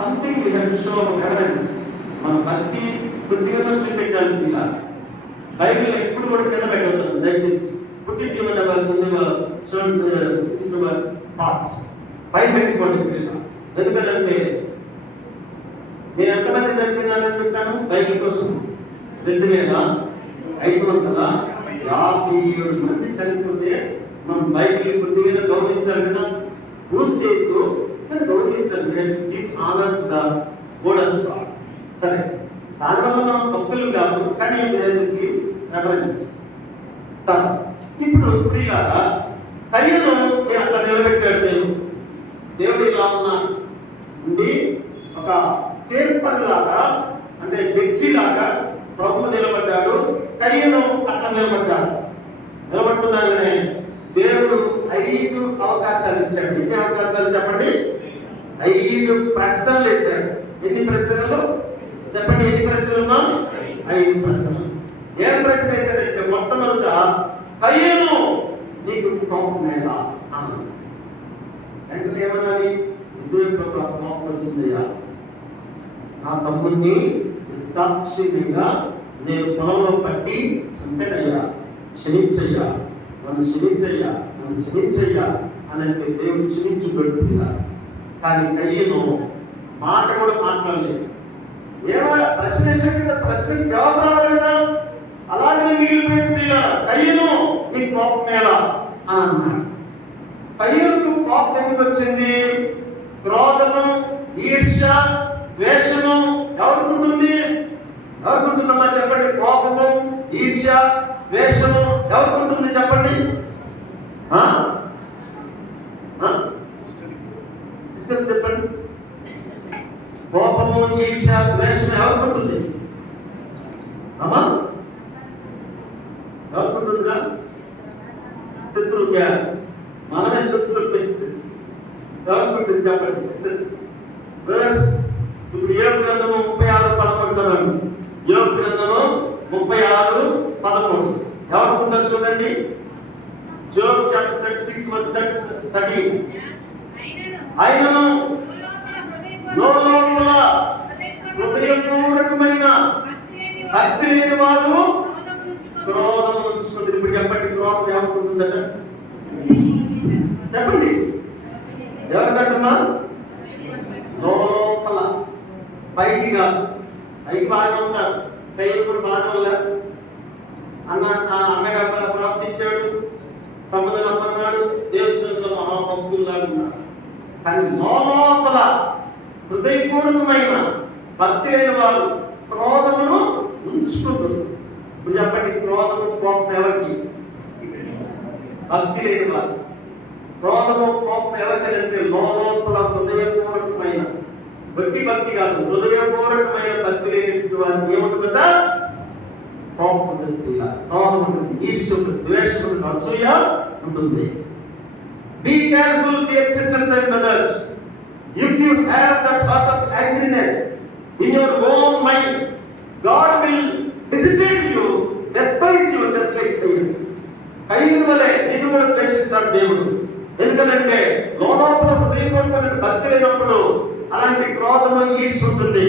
Something we have to show evidence. మన భక్తి కొద్దిగా చూపెట్టాలి. ఇలా బైబిల్ ఎప్పుడు కూడా కింద పెట్టవుతాను. దయచేసి పుట్టి పార్ట్స్ పైన పెట్టుకోండి. ఎందుకంటే నేను ఎంతమంది చదివినానని చెప్పాను బైబిల్ కోసం? 2557 మంది చనిపోతే మనం బైబిల్ కొద్దిగా గౌరవించాలి కదా. పూసేతో గౌరవించాలి. Honour the word of God. సరే, దానివల్ల మనం భక్తులు కాదు, కానీ దేవుడికి రెఫరెన్స్. ఇప్పుడు ప్రియులారా, కయ్యను అట్లా నిలబెట్టాడు దేవుడు. ఇలా ఉండి ఒక తీర్పరి లాగా, అంటే జడ్జి లాగా ప్రభు నిలబడ్డాడు. కయ్యను అట్లా నిలబడ్డాడు. నిలబడుతున్నాగానే దేవుడు 5 అవకాశాలు ఇచ్చాడు. ఎన్ని అవకాశాలు చెప్పండి? 5 ప్రశ్నలు వేశాడు. ఎన్ని ప్రశ్నలు చెప్పండి? ఎన్ని ప్రశ్నలు? 5 ప్రశ్నలు. ఏం ప్రశ్న వేశాడంటే, మొట్టమొదట కయ్యను నీకు కోపం మీద అన్నాడు. వెంటనే ఏమనాలి? విజయం కోపం వచ్చిందయ్యా, నా తమ్ముడిని నిర్దాక్షిణ్యంగా నేను పొలంలో పట్టి చంపానయ్యా, క్షమించయ్యా, నన్ను క్షమించయ్యా, నన్ను క్షమించయ్యా అని అంటే దేవుడు క్షమించుకుంటున్నా. కానీ కయ్యను మాట కూడా మాట్లాడలేదు. ఏమో ప్రశ్న వేసాడు కదా, ప్రశ్నకి జవాబు రావాలి కదా. అలాగే మిగిలిపోయి కయ్యను నీ కోపం మీద అని అన్నాడు. కయ్యనుకు కోపం ఎందుకు వచ్చింది? క్రోధము, ఈర్ష్య, ద్వేషము ఎవరుకుంటుంది? ఎవరుకుంటుందమ్మా చెప్పండి? కోపము, ఈర్ష్య, ద్వేషము ఎవరుకుంటుంది చెప్పండి? సిస్టర్స్ చెప్పండి. కోపము, ఈర్ష్య, ద్వేషం ఎవరుకుంటుంది అమ్మా? ఎవరుకుంటుందిరా? శత్రువుగా మనమే శత్రువులు ఎవరుకుంటుంది చెప్పండి సిస్టర్స్, బ్రదర్స్. ఇప్పుడు యోబు గ్రంథము 36:13 చదవండి. యోబు గ్రంథము 36:13 ఎవరుకుందో చూడండి. Job chapter 36 verse 13. ఆయనను లోలోపల హృదయపూర్వకమైన భక్తి లేని వారు క్రోధం ఉంచుకుంటారు. ఇప్పుడు చెప్పండి, క్రోధం ఏమనుకుంటుందట చెప్పండి? ఎవరికంటున్నా? లోపల, పైకిగా. పైకి బాగా ఉంటారు, కయ్యను కూడా బాగా ఉన్నారు. అన్నగా ప్రవర్తించాడు, తమ్ముడు నమ్మన్నాడు, దేవుడు మహాభక్తుల్లాగా ఉన్నాడు. కానీ లోపల హృదయపూర్వకమైన భక్తి లేని వారు క్రోధమును ఉంచుకుంటారు. ఇప్పుడు చెప్పండి, క్రోధము కోపం ఎవరికి? భక్తి లేని వారు. క్రోధము కోపం ఎవరికంటే లోపల హృదయపూర్వకమైన, భక్తి కాదు, హృదయపూర్వకమైన భక్తి లేని వారికి ఏముంటుందట? కోపం ఉంటుంది, క్రోధం ఉంటుంది, ఈర్ష్య ఉంటుంది, ద్వేషం ఉంటుంది, అసూయ ఉంటుంది. Be careful, dear sisters and brothers. If you have that sort of angriness in your own mind, God will hesitate you, despise you just like Cain. Cain వలె నిన్ను కూడా ద్వేషిస్తాడు దేవుడు. ఎందుకంటే లోపల హృదయపూర్వకమైన భక్తి లేనప్పుడు అలాంటి క్రోధము, ఈర్ష్య ఉంటుంది.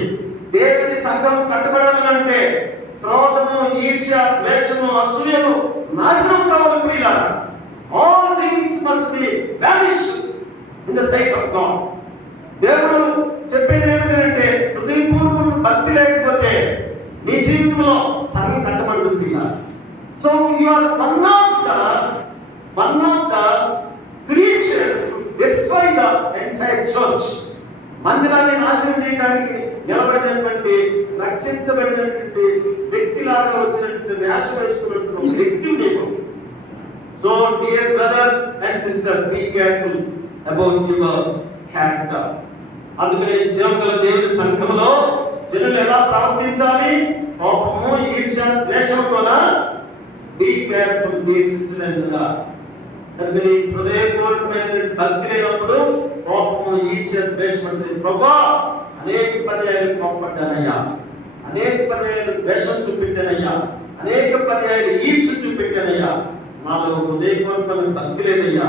దేవుని సంఘం కట్టబడాలంటే క్రోధము, ఈర్ష్య, ద్వేషము, అసూయను నాశనం కావాలి. ప్రియులారా, all things must be vanished in the sight of God. దేవుడు చెప్పేది ఏమిటంటే, హృదయపూర్వక భక్తి లేకపోతే నీ జీవితంలో సంఘం కట్టబడుతుంది. So you are one of the creature to destroy the entire church. మందిరాన్ని నాశనం చేయడానికి నిలబడినటువంటి, రక్షించబడినటువంటి వ్యక్తిలాగా వచ్చినటువంటి వేషం వేసుకున్నటువంటి వ్యక్తి నీకు. So dear brother and sister, be careful about your character. అందుకనే జీవగల దేవుని సంఘంలో జనులు ఎలా ప్రవర్తించాలి? కోపము, ఈర్ష్య, ద్వేషంతోన be careful, dear sister and brother. అందుకని హృదయపూర్వకమైన భక్తి లేనప్పుడు కోపము, ఈర్ష్య, ద్వేషం అంటే, ప్రభువా అనేక పర్యాయాలు కోపపడ్డానయ్యా, అనేక పర్యాయాలు ద్వేషం చూపెట్టానయ్యా, అనేక పర్యాయాలు ఈర్ష్య చూపెట్టానయ్యా, నాలో హృదయపూర్వకమైన భక్తి లేదయ్యా,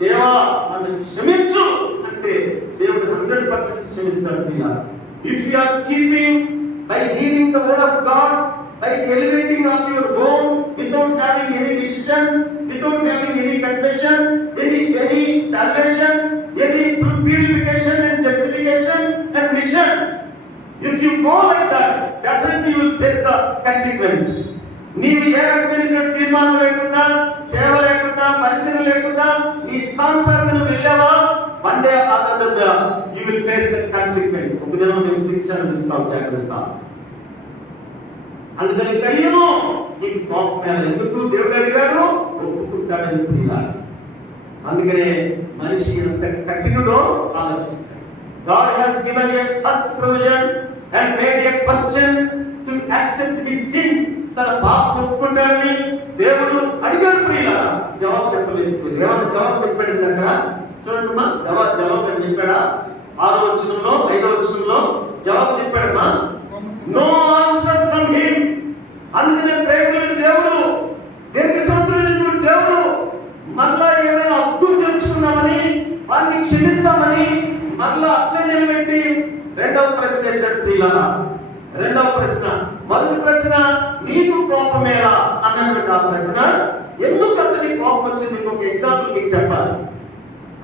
దేవా నన్ను క్షమించు అంటే దేవుడు 100% క్షమిస్తాడు ప్రియ. If you are keeping by hearing the word of God, by elevating of your own without having any decision, without having any confession, any salvation, any purification and justification and mission, if you go like that, definitely you will face the consequence. నీవు ఏ రకమైన తీర్మానం లేకుండా, సేవ లేకుండా, పరిచయం లేకుండా నీ ఇష్టానుసారంగా వెళ్ళావా, one day or another you will face the consequence. ఒక దినం నీవు శిక్ష అనుభవిస్తావు, జాగ్రత్త. అందుకని కయ్యను నీకు కోపం మీద ఎందుకు దేవుడు అడిగాడు, ఒప్పుకుంటాడని ప్రియులా. అందుకనే మనిషి ఎంత కఠినుడో ఆలోచించాలి. God has given a first provision and made a question to accept his sin. తన పాపం ఒప్పుకుంటాడని దేవుడు అడిగాడు ప్రియులా. జవాబు చెప్పలేదు. దేవుడు జవాబు చెప్పాడు దగ్గర చూడండిమా, జవాబు అని చెప్పాడా? 6వ వచనంలో 5వ వచనంలో జవాబు చెప్పాడమ్మా, నో ఆన్సర్ ఫ్రమ్ హిమ్. అందుకనే ప్రేమలేని దేవుడు, దీర్ఘశాంతుడైనటువంటి దేవుడు మళ్ళా ఏమైనా అద్దులు తెచ్చుకున్నామని, వాడిని క్షమిస్తామని మళ్ళా అట్లే నిలబెట్టి 2వ ప్రశ్న వేశాడు ప్రియులారా. 2వ ప్రశ్న, మొదటి ప్రశ్న నీకు కోపమేలా అన్నటువంటి ఆ ప్రశ్న, ఎందుకు అతనికి కోపం వచ్చింది? ఇంకొక ఎగ్జాంపుల్ మీకు చెప్పాలి,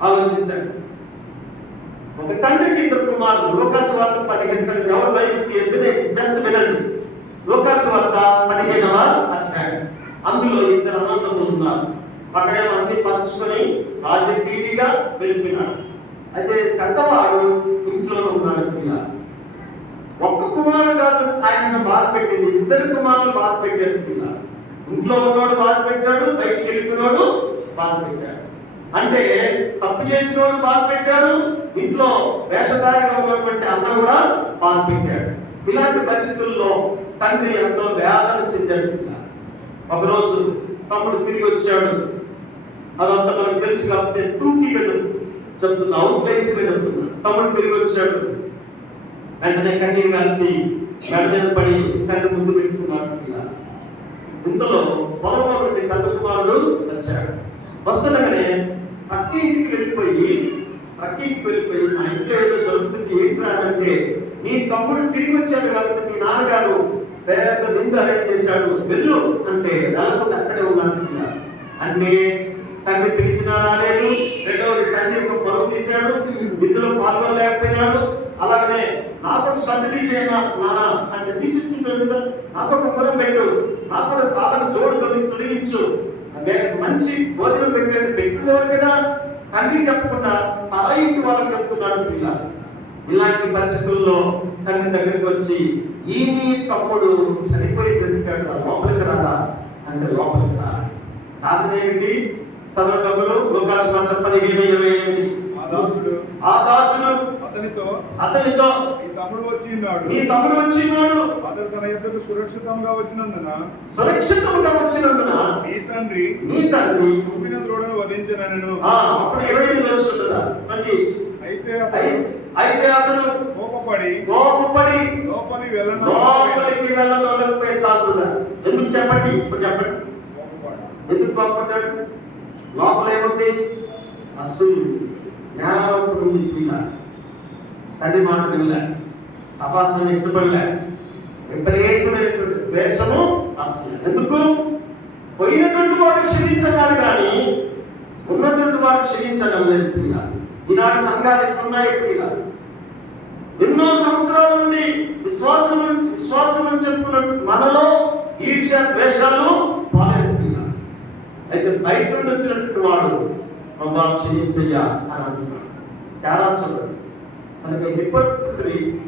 ఆలోచించండి. ఒక తండ్రికి 2 కుమారులు. లూకాసు వార్త 15. ఎవరు బైబిల్ తీయద్దని జస్ట్ వినండి. లూకాసు వార్త 15వ అధ్యాయం. అందులో 2 అన్నదమ్ములు ఉన్నారు. అక్కడేమో అన్ని పంచుకొని రాజకీయంగా వెళ్ళిపోయినాడు. అయితే పెద్దవాడు ఇంట్లో ఉన్నాడు పిల్ల. ఒక్క కుమారుడు కాదు ఆయనను బాధ పెట్టింది, 2 కుమారులు బాధ పెట్టారు పిల్ల. ఇంట్లో ఉన్నవాడు బాధ పెట్టాడు, బయటికి వెళ్ళిపోయినాడు బాధ పెట్టాడు. అంటే తప్పు చేసినోడు బాధ పెట్టాడు, ఇంట్లో వేషధారిగా ఉన్నటువంటి అన్న కూడా బాధ పెట్టాడు. ఇలాంటి పరిస్థితుల్లో తండ్రి ఎంతో వేదన చెందాడు. ఒకరోజు తమ్ముడు తిరిగి వచ్చాడు. అదంతా మనకు తెలుసు కాబట్టి టూకీగా చెప్తున్నా, అవుట్లైన్స్ గా చెప్తున్నా. తమ్ముడు తిరిగి వచ్చాడు. వెంటనే కన్నీరు కాల్చి మెడ మీద పడి తండ్రి ముందు పెట్టుకున్నాడు. ఇంతలో పొలంలో నుండి పెద్ద కుమారుడు వచ్చాడు. వస్తుండగానే పక్కింటికి వెళ్ళిపోయి నా ఇంట్లో ఏదో జరుగుతుంది ఏంట్రా అంటే, నీ తమ్ముడు తిరిగి వచ్చాడు కాబట్టి మీ నాన్నగారు పెద్ద విందు అరేంజ్ చేశాడు, వెళ్ళు అంటే వెళ్ళకుండా అక్కడే ఉన్నాడు. అంటే తండ్రి పిలిచినా రాలేదు. 2వది తండ్రి ఒక పరువు తీశాడు, విందులో పాల్గొనలేకపోయినాడు. అలాగనే నాకు సడ్డు తీసేనా నాన్న అంటే తీసుకుంటాడు కదా, నాకు ఒక పొలం పెట్టు, నాకు కూడా కాళ్ళకు జోడు తొలగించు అంటే మంచి భోజనం పెట్టాడు. పెట్టుకోడు కదా, తండ్రి చెప్పకుండా అలా ఇంటి వాళ్ళకి చెప్తున్నాడు పిల్ల. ఇలాంటి పరిస్థితుల్లో తండ్రి దగ్గరికి వచ్చి, ఈ నీ తమ్ముడు చనిపోయి బ్రతికాడు, లోపలికి రాదా అంటే లోపలికి రా. కాదనేమిటి చదవటంలో లూకాసు వార్త 15:28. ఆ దాసుడు అతనితో నీ తమ్ముడు వచ్చినాడు, అతడు తన యొద్దకు సురక్షితంగా వచ్చినందున నీ తండ్రి పుట్టిన ద్రోణను వధించనను. అప్పుడు 28 వస్తుందా? అయితే అతడు కోపపడి లోపలికి వెళ్ళకపోయే చాలుదా? ఎందుకు చెప్పండి, ఇప్పుడు చెప్పండి. ఎందుకు కోపపడ్డాడు? లోపల ఏముంది? అసలు జ్ఞానోపం ఉంది. పిల్ల తండ్రి మాట వినలే, సభాసనం ఇష్టపడలే, విపరీతమైనటువంటి ద్వేషము. అసలు ఎందుకు? పోయినటువంటి వాడు క్షమించన్నాడు కానీ ఉన్నటువంటి వాడు క్షమించడం లేదు. పిల్ల ఈనాడు సంఘాలు ఎట్లున్నాయి? పిల్ల ఎన్నో సంవత్సరాల నుండి విశ్వాసం చెప్పుకున్న మనలో ఈర్ష్య ద్వేషాలు పోలేదు. పిల్ల అయితే బయట నుండి వచ్చినటువంటి వాడు బాబా క్షమించయ్యా అని అంటున్నాడు. తేడా చూడండి. కనుక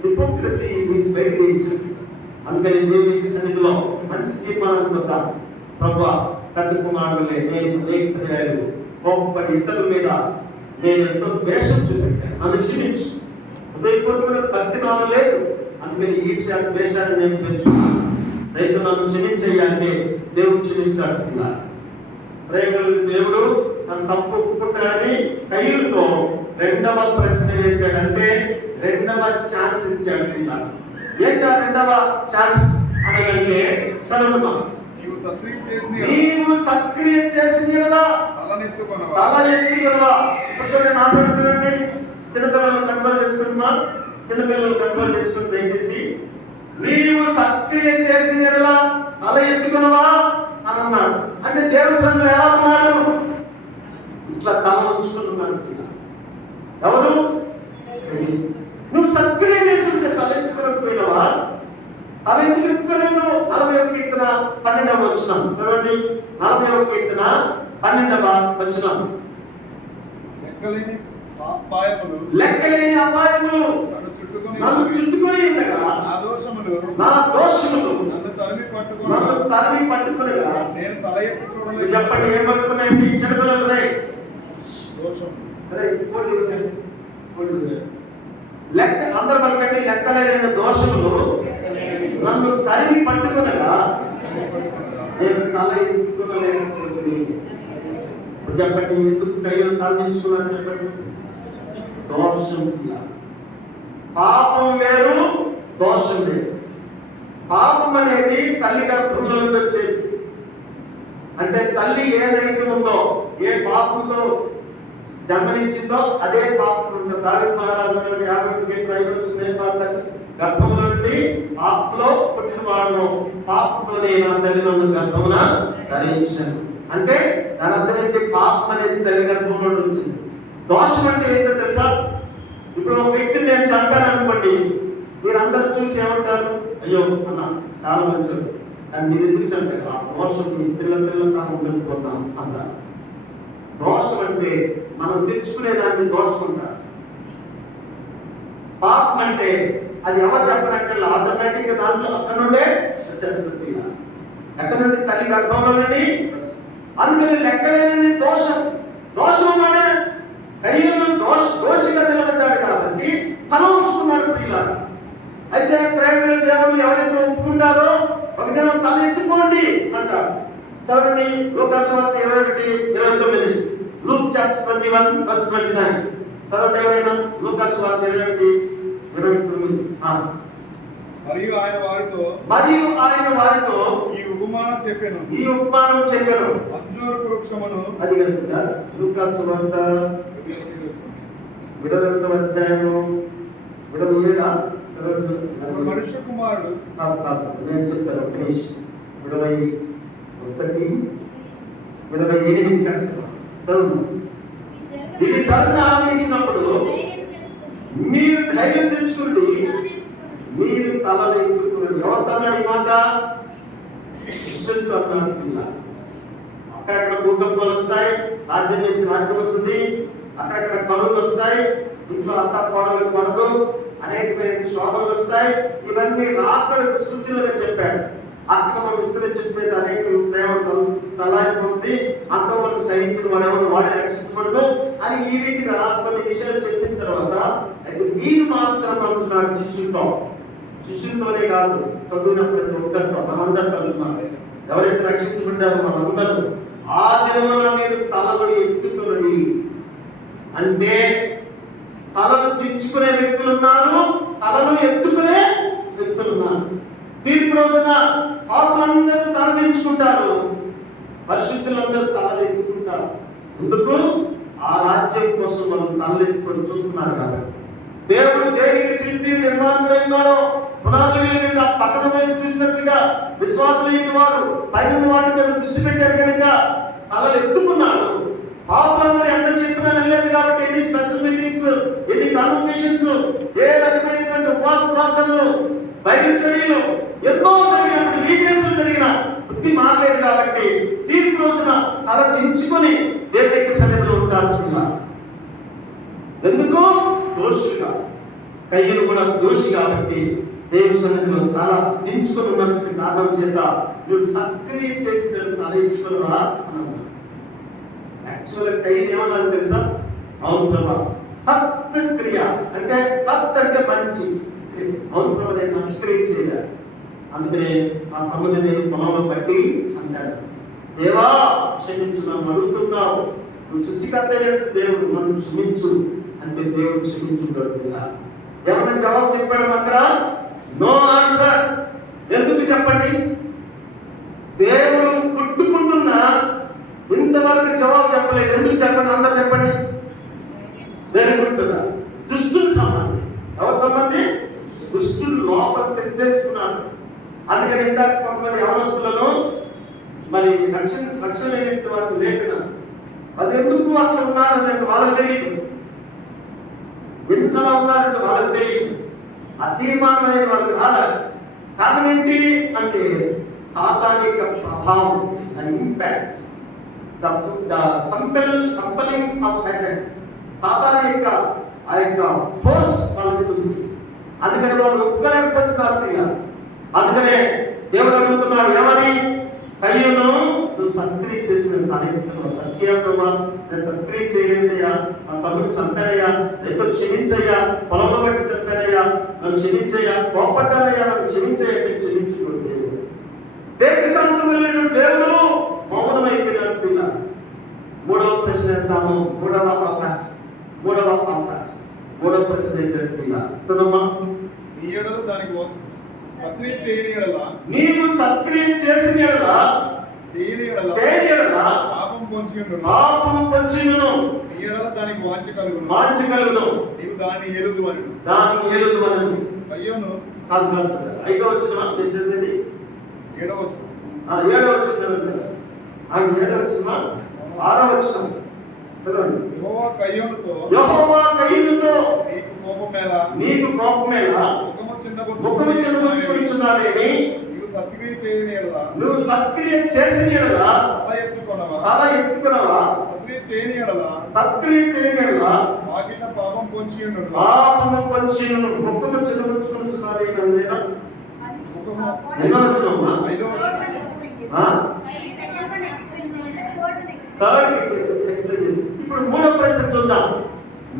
హిపోక్రసీ ఈజ్ వెరీ డేంజర్. అందుకని దేవునికి సన్నిధిలో మంచి తీర్మానం పొందాం. ప్రభా పెద్ద కుమారులే నేను అనేక కోపపడి ఇతరుల మీద నేను ఎంతో ద్వేషం చూపెట్టాను, నన్ను క్షమించు. హృదయపూర్వక భక్తి నాలో లేదు, అందుకని ఈర్ష్య ద్వేషాన్ని నేను పెంచుకున్నాను. రైతు నన్ను క్షమించయ్యా అంటే దేవుడు క్షమిస్తాడు. ఇలా ప్రేమలు దేవుడు తన తప్పు ఒప్పుకుంటాడని కయ్యూతో 2వ ప్రశ్న వేశాడంటే 2వ ఛాన్స్ ఇచ్చాడు. ఇలా ఏంటా 2వ ఛాన్స్ అనగంటే చదువుతాం. నీవు సక్రియ చేసిన తల ఎత్తి గలవా. ఇప్పుడు చూడండి, మాట్లాడుతుందండి చిన్నపిల్లలను కంట్రోల్ చేసుకుంటున్నా, చిన్నపిల్లలు కంట్రోల్ చేసుకుని దయచేసి. నీవు సక్రియ చేసిన ఎడలా తల ఎత్తుకునవా అని అన్నాడు. అంటే దేవుని సన్నిధిలో ఎలా ఉన్నాడు? ఇట్లా తల ఉంచుకున్నాడు. ఎవరు? నువ్వు సక్రియ చేస్తుంటే తల ఎత్తుకోలేకపోయినావా? తల ఎందుకు ఎత్తుకోలేదు? 41 కీర్తన 12వ వచనం చదవండి. 41 కీర్తన 12వ వచనం. లెక్కలేని అపాయములు నన్ను చుట్టుకొని ఉండగా, నా దోషములు నన్ను తరిమి పట్టుకునగా. చెప్పండి, ఏం పట్టుకున్నాయండి? చిన్నపిల్లలు లెక్క అందరు పలకండి. లెక్కలేని దోషములు నన్ను తరిమి పట్టుకునగా నేను తల ఎత్తుకోలేకపోతుంది. చెప్పండి, ఎందుకు కయ్యను తలదించుకున్నాను? చెప్పండి. దోషం. పాపం వేరు, దోషం వేరు. పాపం అనేది తల్లి గర్భంలో నుండి వచ్చేది. అంటే తల్లి ఏ నైజం ఉందో, ఏ పాపంతో జన్మనించిందో అదే పాపం ఉంటుంది. దావీదు మహారాజు 50 వచ్చిన గర్భంలో నుండి పాపంలో పుట్టిన వాడును, పాపంతో నేను తల్లి నన్ను గర్భమున ధరించాను. అంటే దాని అర్థం ఏంటి? పాపం అనేది తల్లి గర్భంలో వచ్చింది. దోషం అంటే ఏంటో తెలుసా? ఇప్పుడు ఒక వ్యక్తిని నేను చంపాను అనుకోండి, మీరందరూ చూసి ఏమంటారు? అయ్యో అన్నా చాలా మంచోడు, కానీ మీరు ఎందుకు చంపారు? ఆ దోషం మీ పిల్లలు తాను ఉండకపోతున్నాం అంటారు. దోషం అంటే మనం తెచ్చుకునేదాన్ని దోషం అంటారు. పాపం అంటే అది ఎవరు చెప్పనట్టు ఆటోమేటిక్ గా దాంట్లో అక్కడ నుండే వచ్చేస్తుంది. ఎక్కడ నుండి? తల్లి గర్భంలో నుండి. అందుకని లెక్కలేని దోషం. దోషం అంటే కయ్యను దోషిగా నిలబడ్డాడు కాబట్టి తల ఉంచుకున్నాడు పిల్లలు. అయితే ప్రేమ దేవుడు ఎవరైతే ఒప్పుకుంటారో ఒక దినం తల ఎత్తుకోండి అంటాడు. చదవండి లూకాసు వార్త 21:29. Luke chapter 21:29. చదవండి ఎవరైనా. లూకాసు వార్త 21:29. మరియు ఆయన వారితో ఈ ఉపమానం చెప్పాను. అంజూరపు వృక్షమును. అది కదా లూకాసు వార్త 21వ అధ్యాయము 27. మనుష్య కుమారుడు నేను చెప్తాను. 21:28 చదువు. ఇది చదువు ఆరంభించినప్పుడు మీరు ధైర్యం తెచ్చుకోండి, మీరు తలలు ఎత్తుకున్నాడు. ఎవరితో అన్నాడు ఈ మాట? శిష్యులతో అన్నాడు. పిల్ల అక్కడక్కడ భూకంపాలు వస్తాయి, రాజ్యం వస్తుంది, అక్కడక్కడ కరువులు వస్తాయి, ఇంట్లో అంతా కోడలు పడదు, అనేకమైన శోధనలు వస్తాయి. ఇవన్నీ రాకడకు సూచనలుగా చెప్పాడు. అక్రమం విస్తరించేది అనేక ప్రేమ చల్లారిపోతుంది, అంతవరకు సహించిన వాడెవరు వాడే రక్షించబడదు అని ఈ రీతిగా కొన్ని విషయాలు చెప్పిన తర్వాత అయితే మీరు మాత్రం అంటున్నాడు శిష్యులతోనే కాదు, చదువునప్పుడు ఒక్కరితో మనందరితో అంటున్నాడు. ఎవరైతే రక్షించబడ్డారో మనందరూ ఆ దినమున మీరు తలలు ఎత్తుకుని. అంటే తలలు దించుకునే వ్యక్తులు ఉన్నారు, తలలు ఎత్తుకునే వ్యక్తులు ఉన్నారు. తీర్పు రోజున పాపులందరూ తల దించుకుంటారు, పరిశుద్ధులందరూ తలలు ఎత్తుకుంటారు. ఎందుకు? ఆ రాజ్యం కోసం వాళ్ళు తలలు ఎత్తుకొని చూస్తున్నారు కాబట్టి. దేవుడు దేనికి శిల్పి నిర్మాణమైనాడో పునాదులు పక్కన వైపు చూసినట్లుగా విశ్వాసలేని వారు పైన వాటి మీద దృష్టి పెట్టారు కనుక తలలు ఎత్తుకున్నాడు. పాపులందరూ ఎంత చెప్పినా వెళ్ళలేదు కాబట్టి ఎన్ని స్పెషల్ మీటింగ్స్, ఎన్ని కాన్వకేషన్స్, ఏ రకమైనటువంటి ఉపవాస ప్రార్థనలు, బైబిల్ స్టడీలు ఎన్నో జరిగినప్పుడు వీకేసులు జరిగిన బుద్ధి మారలేదు కాబట్టి తీర్పు రోజున తల దించుకొని దేవునికి సన్నిధిలో ఉంటారు. ఎందుకు? దోషిగా. కయ్యను కూడా దోషి కాబట్టి దేవుని సన్నిధిలో తల దించుకొని ఉన్నటువంటి కారణం చేత నువ్వు సక్రియ చేసిన తల ఇచ్చుకున్నా అన్నాడు. యాక్చువల్గా కయ్యను ఏమన్నా తెలుసా? అవును ప్రభా, సత్ క్రియ అంటే సత్ అంటే మంచి. అవును ప్రభా, నేను మంచి క్రియ చేయాలి. అందుకనే ఆ తమ్ముడిని నేను పొలంలో పట్టి అంటాడు. దేవా క్షమించు, నన్ను అడుగుతున్నావు, నువ్వు సృష్టికర్త దేవుడు, నన్ను క్షమించు అంటే దేవుడు క్షమించుంటాడు. ఏమన్నా జవాబు చెప్పాడు అక్కడ? No answer. ఎందుకు చెప్పండి? దేవుడు పుట్టుకుంటున్నా ఇంతవరకు జవాబు చెప్పలేదు. ఎందుకు చెప్పండి? అందరు చెప్పండి. దేవుకుంటున్నా దుష్టులు లోపల తెచ్చేసుకున్నాడు. అందుకని ఇందాక కొంతమంది యవనస్తులను మరి రక్షణ లేనట్టు వారు లేపిన వాళ్ళు ఎందుకు అట్లా ఉన్నారన్నట్టు వాళ్ళకి తెలియదు, ఎందుకు అలా ఉన్నారంటే వాళ్ళకి తెలియదు. ఆ తీర్మానం అనేది వాళ్ళకి రాలేదు. కారణం ఏంటి అంటే సాతానిక ప్రభావం, the impact, the compelling of Satan, Satan యొక్క ఆ యొక్క ఫోర్స్ వాళ్ళ మీద ఉంది. అందుకని వాళ్ళు ఒప్పుకోలేకపోతున్నారు పిల్లలు. అందుకనే దేవుడు అడుగుతున్నాడు, ఏమని? కయ్యూను నువ్వు సత్క్రియ చేసిన సత్యప్రభా నేను సత్క్రియ చేయలేదయ్యా, నా తమ్ముడు చంపానయ్యా, ఎంతో క్షమించయ్యా, పొలంలో బట్టి చంపానయ్యా, నన్ను క్షమించయ్యా, కోపడ్డానయ్యా, నన్ను క్షమించయ్యా, క్షమించుకోండి. దేవుడి సన్నిధికి వెళ్ళిన దేవుడు మౌనమైపోయినాడు పిల్లలు. మూడవ ప్రశ్న వేద్దాము. మూడవ ప్రశ్న వేసాడు పిల్లలు. చదమ్మా. నీవు సత్క్రియ చేసిన యెడల చేయని యెడల పాపం పొంచియుండును, నీ యెడల దానికి వాంఛ కలుగును, నీవు దాన్ని ఏలుదు అని. కయ్యూను ఐదో వచనం నేను చదివేది 7వ వచనం. 7వ వచనం. 7వ వచనం 6వ వచనం చదవండి. యెహోవా కయ్యూనుతో నీకు కోపమేలా ముఖము చిన్నబుచ్చుకొనుచున్నావేమి? నువ్వు సత్క్రియ చేసిన యెడల తల ఎత్తుకొనవా? సత్క్రియ చేయని యెడల పాపము పొంచియుండును. ముఖము చిన్నబుచ్చుకొనుచున్నావేమి లేదా? ఎన్నో వచనమా? 5వ వచనం. థర్డ్ ఎక్స్ప్లెయిన్ చేసి ఇప్పుడు మూడో ప్రశ్న చూద్దాం.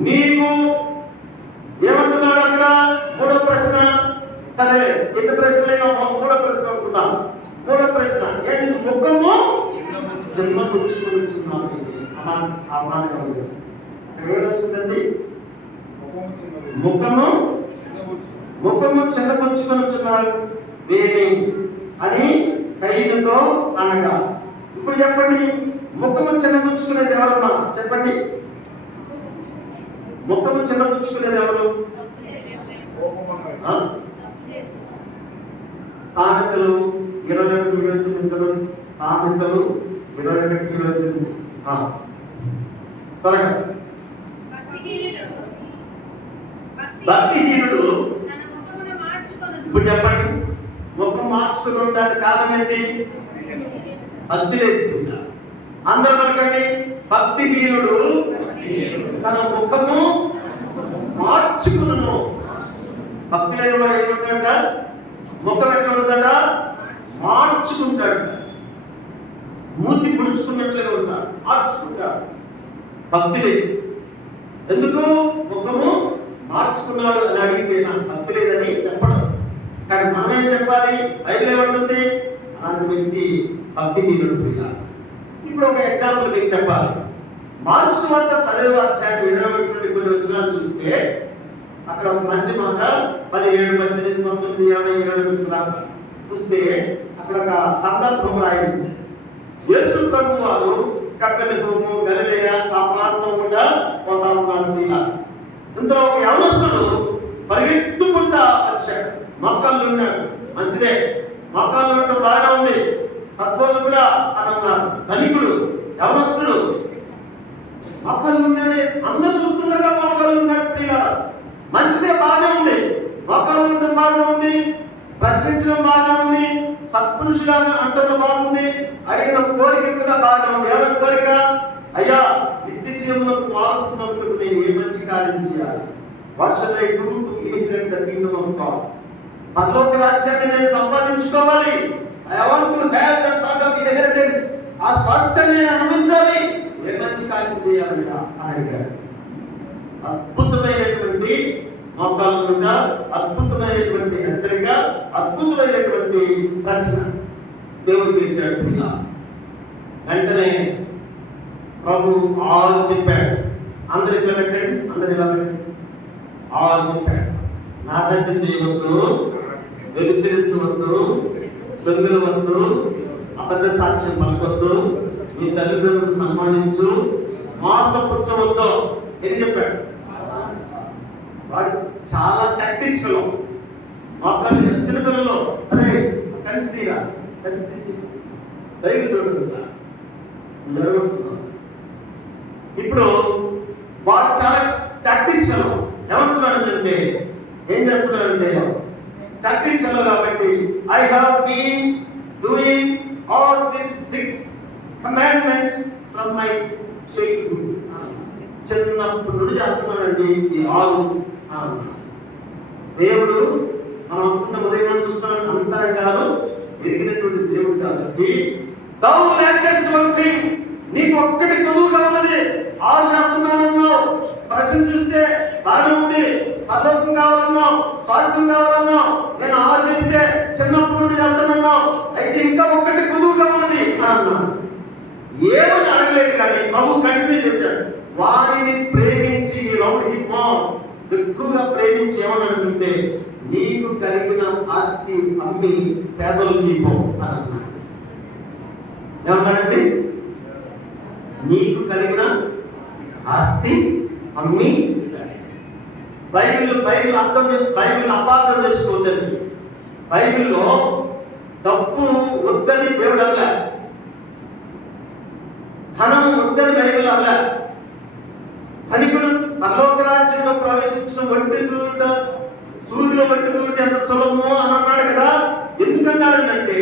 నీవు ఏమంటున్నాడు అక్కడ? మూడో ప్రశ్న. సరే, ఎన్ని ప్రశ్నలు? మూడో ప్రశ్న అనుకుందాం. మూడో ప్రశ్న ఏంటి? ముఖము చిన్నబుచ్చుకొనుచున్నావు. ఏమొస్తుందండి? ముఖము చిన్నబుచ్చుకొనుచున్నారు వేమి అని కయ్యూనుతో అనగా. ఇప్పుడు చెప్పండి, ముఖము చిన్నబుచ్చుకునేది ఎవరమ్మా? చెప్పండి. ముఖము చిన్నబుచ్చుకునేది ఎవరు? సామెతలు 21:29. సామెతలు 21:29. త్వరగా. భక్తిహీనుడు ఇప్పుడు చెప్పండి, ముఖం మార్చుకుని ఉంటారు. కారణం ఏంటి? భక్తి లేకుండా. అందరూ పలకండి, భక్తిహీనుడు తన ముఖము మార్చుకును. భక్తి లేని వాడు ఏముంటాడ? ముఖం ఎట్లా ఉండదట? మార్చుకుంటాడు. మూతి పుడుచుకున్నట్లుగా ఉంటాడు, మార్చుకుంటాడు. భక్తి లేదు. ఎందుకు? ముఖము మార్చుకున్నాడు అని అడిగితే నాకు భక్తి లేదని చెప్పడం. కానీ మనం ఏం చెప్పాలి? బైబిల్ ఏమంటుంది? అలాంటి వ్యక్తి భక్తిహీనుడు పిల్ల. ఇప్పుడు ఒక ఎగ్జాంపుల్ మీకు చెప్పాలి. మార్క్స్ వార్త 10వ అధ్యాయం 21 కొన్ని వచనాలు చూస్తే అక్కడ ఒక మంచి మాట 17, 18, 19, 20, 21 దాకా చూస్తే అక్కడ ఒక సందర్భం రాయింది. యేసు ప్రభు వారు కపెర్నహూము, గలిలయ ఆ ప్రాంతం కూడా పోతా ఉన్నాడు. ఇందులో ఒక యవనస్తుడు పరిగెత్తుకుంటా వచ్చాడు. మొక్కలు ఉన్నాడు, మంచిదే, మొక్కలు ఉండటం బాగా ఉంది, సద్బోధకుడా అని అన్నాడు. ధనికుడు, యవనస్తుడు, మొక్కలు ఉన్నాడే. అందరూ చూస్తుండగా మొక్కలు ఉన్నట్టు మంచిదే, బాగా ఉంది, మొక్కలు ఉండటం బాగా ఉంది, ప్రశ్నించడం బాగా ఉంది, సత్పురుషుడు అంటడం బాగుంది, అడిగిన కోరిక కూడా బాగా ఉంది. ఎవరి కోరిక? అయ్యా, నిత్య జీవనకు వారసున్నప్పుడు నేను ఏ మంచి కార్యం చేయాలి? వర్షం పరలోక రాజ్యాన్ని నేను సంపాదించుకోవాలి. I want to have that sort of inheritance. ఆ స్వాస్థ్యాన్ని నేను అనుభవించాలి. ఏ మంచి కార్యం చేయాలయ్యా అని అడిగాడు. అద్భుతమైనటువంటి మోకాళ్ళ మీద, అద్భుతమైనటువంటి హెచ్చరిక, అద్భుతమైనటువంటి ప్రశ్న దేవుడు చేశాడు పిల్ల. వెంటనే ప్రభు ఆరు చెప్పాడు. అందరు ఇట్లా పెట్టండి, అందరు ఇలా పెట్టండి. ఆరు చెప్పాడు. నా దగ్గర చేయవద్దు, వ్యభిచరించవద్దు, దొంగలవద్దు, అబద్ధ సాక్ష్యం పలకొద్దు, మీ తల్లిదండ్రులను సన్మానించు, మోసపుచ్చవద్దు. ఏం చెప్పాడు? వాడు చాలా టాక్టిక్స్ ఫెలో. మాట్లాడి చిన్నపిల్లలు అరే కలిసి తీరా కలిసి తీసి బైబిల్ చూడకుండా జరుగుతున్నాం. ఇప్పుడు వాడు చాలా ప్రాక్టీస్ ఫెలో ఏమంటున్నాడంటే ఏం చేస్తున్నాడంటే ప్రాక్టీస్ ఫెలో కాబట్టి I have been doing all this 6 commandments from my childhood. చిన్నప్పటి నుండి చేస్తున్నాడండి ఈ 6 దేవుడు మనం అనుకుంటే ఉదయం చూస్తున్నాం అంతరంగాలు ఎరిగినటువంటి దేవుడు కాబట్టి thou lackest one thing, నీకు ఒక్కటి కొదువుగా ఉన్నది 6 చేస్తున్నానన్నావు. ప్రశ్న చూస్తే బాగా ఉంది, పద్ధతం కావాలన్నావు, స్వాస్థ్యం కావాలన్నావు, నేను 6 చెప్తే చిన్నప్పటి నుండి చేస్తానన్నావు, అయితే ఇంకా ఒక్కటి కొదువుగా ఉన్నది అన్నాను. ఏమని అడగలేదు కానీ ప్రభు కంటిన్యూ చేశాడు. వారిని ప్రేమించి రౌడికి ఎక్కువగా ప్రేమించి ఏమన్నాడంటే నీకు కలిగిన ఆస్తి అమ్మి పేదలకు ఇవ్వు అని అన్నాడు. ఏమన్నాడండి? నీకు కలిగిన ఆస్తి అమ్మి. బైబిల్ అపార్థం చేసుకోవద్దండి. బైబిల్లో డబ్బు వద్దని దేవుడు అలా, ధనం వద్దని బైబిల్ అలా. ధనికుడు పరలోక రాజ్యంలో ప్రవేశించిన వంటి దూట సూర్యులో వంటి దూట ఎంత సులభమో అని అన్నాడు కదా. ఎందుకన్నాడంటే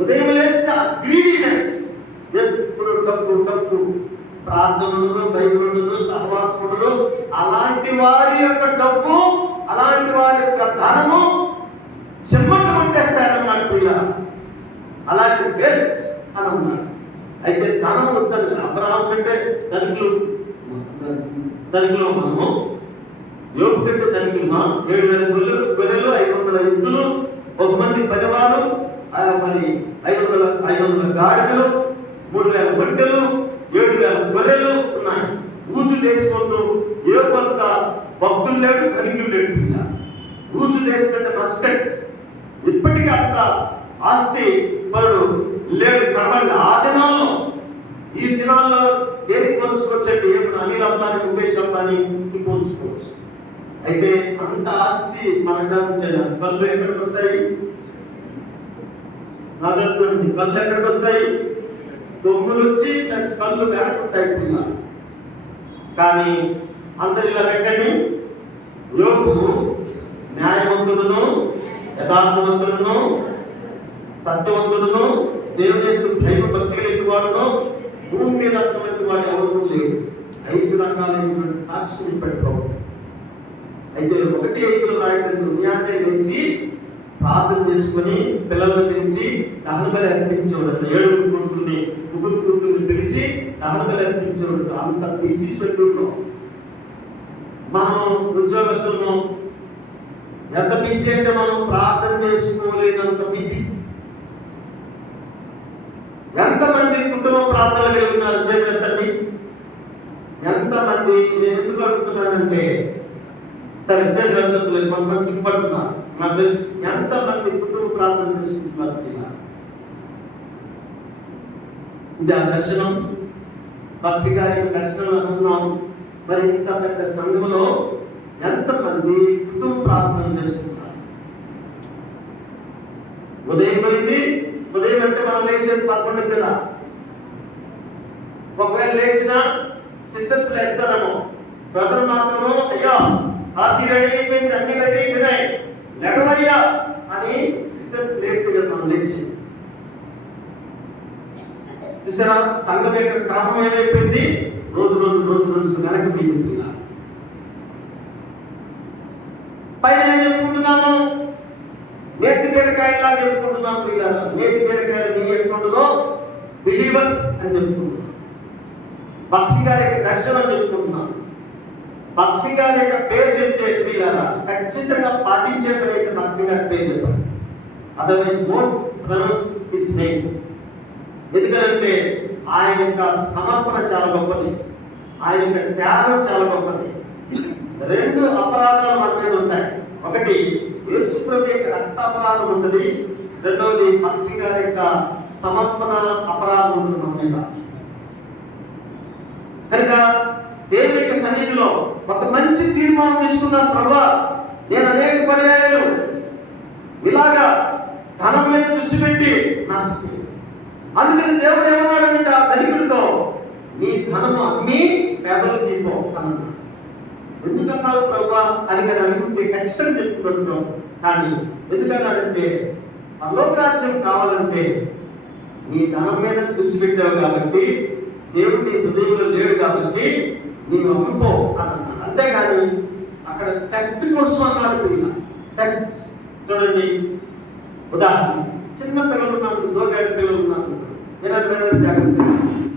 ఉదయం లేస్తే ఆ గ్రీడీనెస్, ఎప్పుడు డబ్బు డబ్బు, ప్రార్థన ఉండదు, బైబిల్ ఉండదు, సహవాసం ఉండదు. అలాంటి వారి యొక్క డబ్బు, అలాంటి వారి యొక్క ధనము చెమ్మట కొట్టేస్తాడన్నాడు ప్రియ. అలాంటి వేస్ట్ అని అన్నాడు. అయితే ధనం వద్దని అబ్రహాం కంటే ధనికులు మనము, యోబు కంటే ధనికులమా? 7,000 గొర్రెలు, 500 ఎద్దులు, 1 మంది పనివారు, మరి 500 గాడిదలు, 3,000 బట్టెలు, 7,000 గొర్రెలు ఉన్నాయి. ఊజు దేశంలో ఏ కొంత భక్తులు లేడు, ధనికులు లేడు. ఊజు దేశం కంటే మస్కట్ ఇప్పటికీ అంత ఆస్తి వాడు లేడు కనబడి. ఆ దినాల్లో, ఈ దినాల్లో దేనికి పోల్చుకోవచ్చండి? ఎప్పుడు అనిల్ అంబానీ, ముఖేష్ అంబానీ పోల్చుకోవచ్చు. అయితే అంత ఆస్తి మనకు కళ్ళు ఎక్కడికి వస్తాయి? చూడండి, కళ్ళు ఎక్కడికి వస్తాయి? కొమ్ములు వచ్చి ప్లస్ కళ్ళు వెనకుంటాయి పిల్ల. కానీ అందరిలా పెట్టండి, యోబు న్యాయవంతుడును, యథార్థవంతుడును, సత్యవంతుడును, దేవుని యొక్క భయభక్తి కలిగిన వాడును, భూమి మీద అటువంటి వాడు ఎవరు లేడు. 5 రకాలైనటువంటి సాక్షులు పెట్టడం. అయితే 1:5 రాయటం ఉదయాన్నే లేచి ప్రార్థన చేసుకుని పిల్లలను పిలిచి దహన బలి అర్పించేవాడు. 7 కొడుకుల్ని 3 కూతుర్ని పిలిచి దహన బలి అర్పించేవాడు. అంత బిజీ షెడ్యూల్లో మనం ఉద్యోగస్తులను ఎంత బిజీ అంటే మనం ప్రార్థన చేసుకోలేనంత బిజీ. ఎంతమంది కుటుంబ ప్రార్థనలు కలిగి ఉన్నారు? చేతులెత్తండి. ఎంతమంది? నేను ఎందుకు అడుగుతున్నానంటే, సరే చేతులెత్తలేదు, కొంతమంది సిగ్గుపడుతున్నారు. నాకు తెలుసు ఎంతమంది కుటుంబ ప్రార్థన చేసుకుంటున్నారు. ఇది ఆ దర్శనం, పక్షి గారి దర్శనం అనుకున్నాం. మరి ఇంత పెద్ద సంఘంలో ఎంతమంది కుటుంబ ప్రార్థన చేసుకుంటున్నారు? ఉదయం పోయింది, ఉదయం అంటే మనం లేచేది 11 కదా. ఒకవేళ లేచినా సిస్టర్స్ లేస్తారేమో, బ్రదర్ మాత్రము అయ్యా కాఫీ రెడీ అయిపోయింది, అన్ని రెడీ అయిపోయినాయి, లెగవయ్యా అని సిస్టర్స్ లేపుతుంది కదా మనం లేచి. చూసారా సంఘం యొక్క క్రమం ఏమైపోయింది? రోజు వెనక్కి పోయింది. పైన ఏం చెప్పుకుంటున్నాము? నేతి బీరకాయలా చెప్పుకుంటున్నాం పిల్లలు. నేతి బీరకాయలు నీ ఎట్లుంటుందో బిలీవర్స్ అని చెప్పుకుంటున్నాం. పక్షి గారి యొక్క దర్శనం చెప్పుకుంటున్నాం. పక్షి గారి యొక్క పేరు చెప్తే పిల్లరా ఖచ్చితంగా పాటించే పని పక్షి గారి పేరు చెప్పాలి. Otherwise won't pronounce his name. ఎందుకంటే ఆయన యొక్క సమర్పణ చాలా గొప్పది, ఆయన యొక్క త్యాగం చాలా గొప్పది. 2 అపరాధాలు మన మీద ఉంటాయి. ఒకటి యేసు ప్రభు యొక్క రక్త అపరాధం ఉంటుంది, రెండవది పక్షి గారి యొక్క సమర్పణ అపరాధం ఉంటుంది మన మీద. కనుక దేవుని యొక్క సన్నిధిలో ఒక మంచి తీర్మానం తీసుకున్నాను. ప్రభా, నేను అనేక పర్యాయాలు నాశపోయింది. అందుకని దేవుడు ఏమన్నాడంటే ఆ ధనికుడితో, నీ ధనము అమ్మి పేదలకు ఇవ్వు అన్నాడు. ఎందుకన్నావు ప్రభువా అని కానీ అనుకుంటే ఖచ్చితంగా చెప్పుకుంటున్నాం. కానీ ఎందుకన్నాడంటే పరలోక రాజ్యం కావాలంటే నీ ధనం మీద దృష్టి పెట్టావు కాబట్టి, దేవుడు నీ హృదయంలో లేడు కాబట్టి నీవు అమ్ముకో అని అన్నాడు. అంతేగాని అక్కడ టెస్ట్ కోసం అన్నాడు. పిల్ల టెస్ట్ చూడండి, ఉదాహరణ చిన్న పిల్లలు ఉన్నారు, దోగాడి పిల్లలు ఉన్నారు. వినండి జాగ్రత్త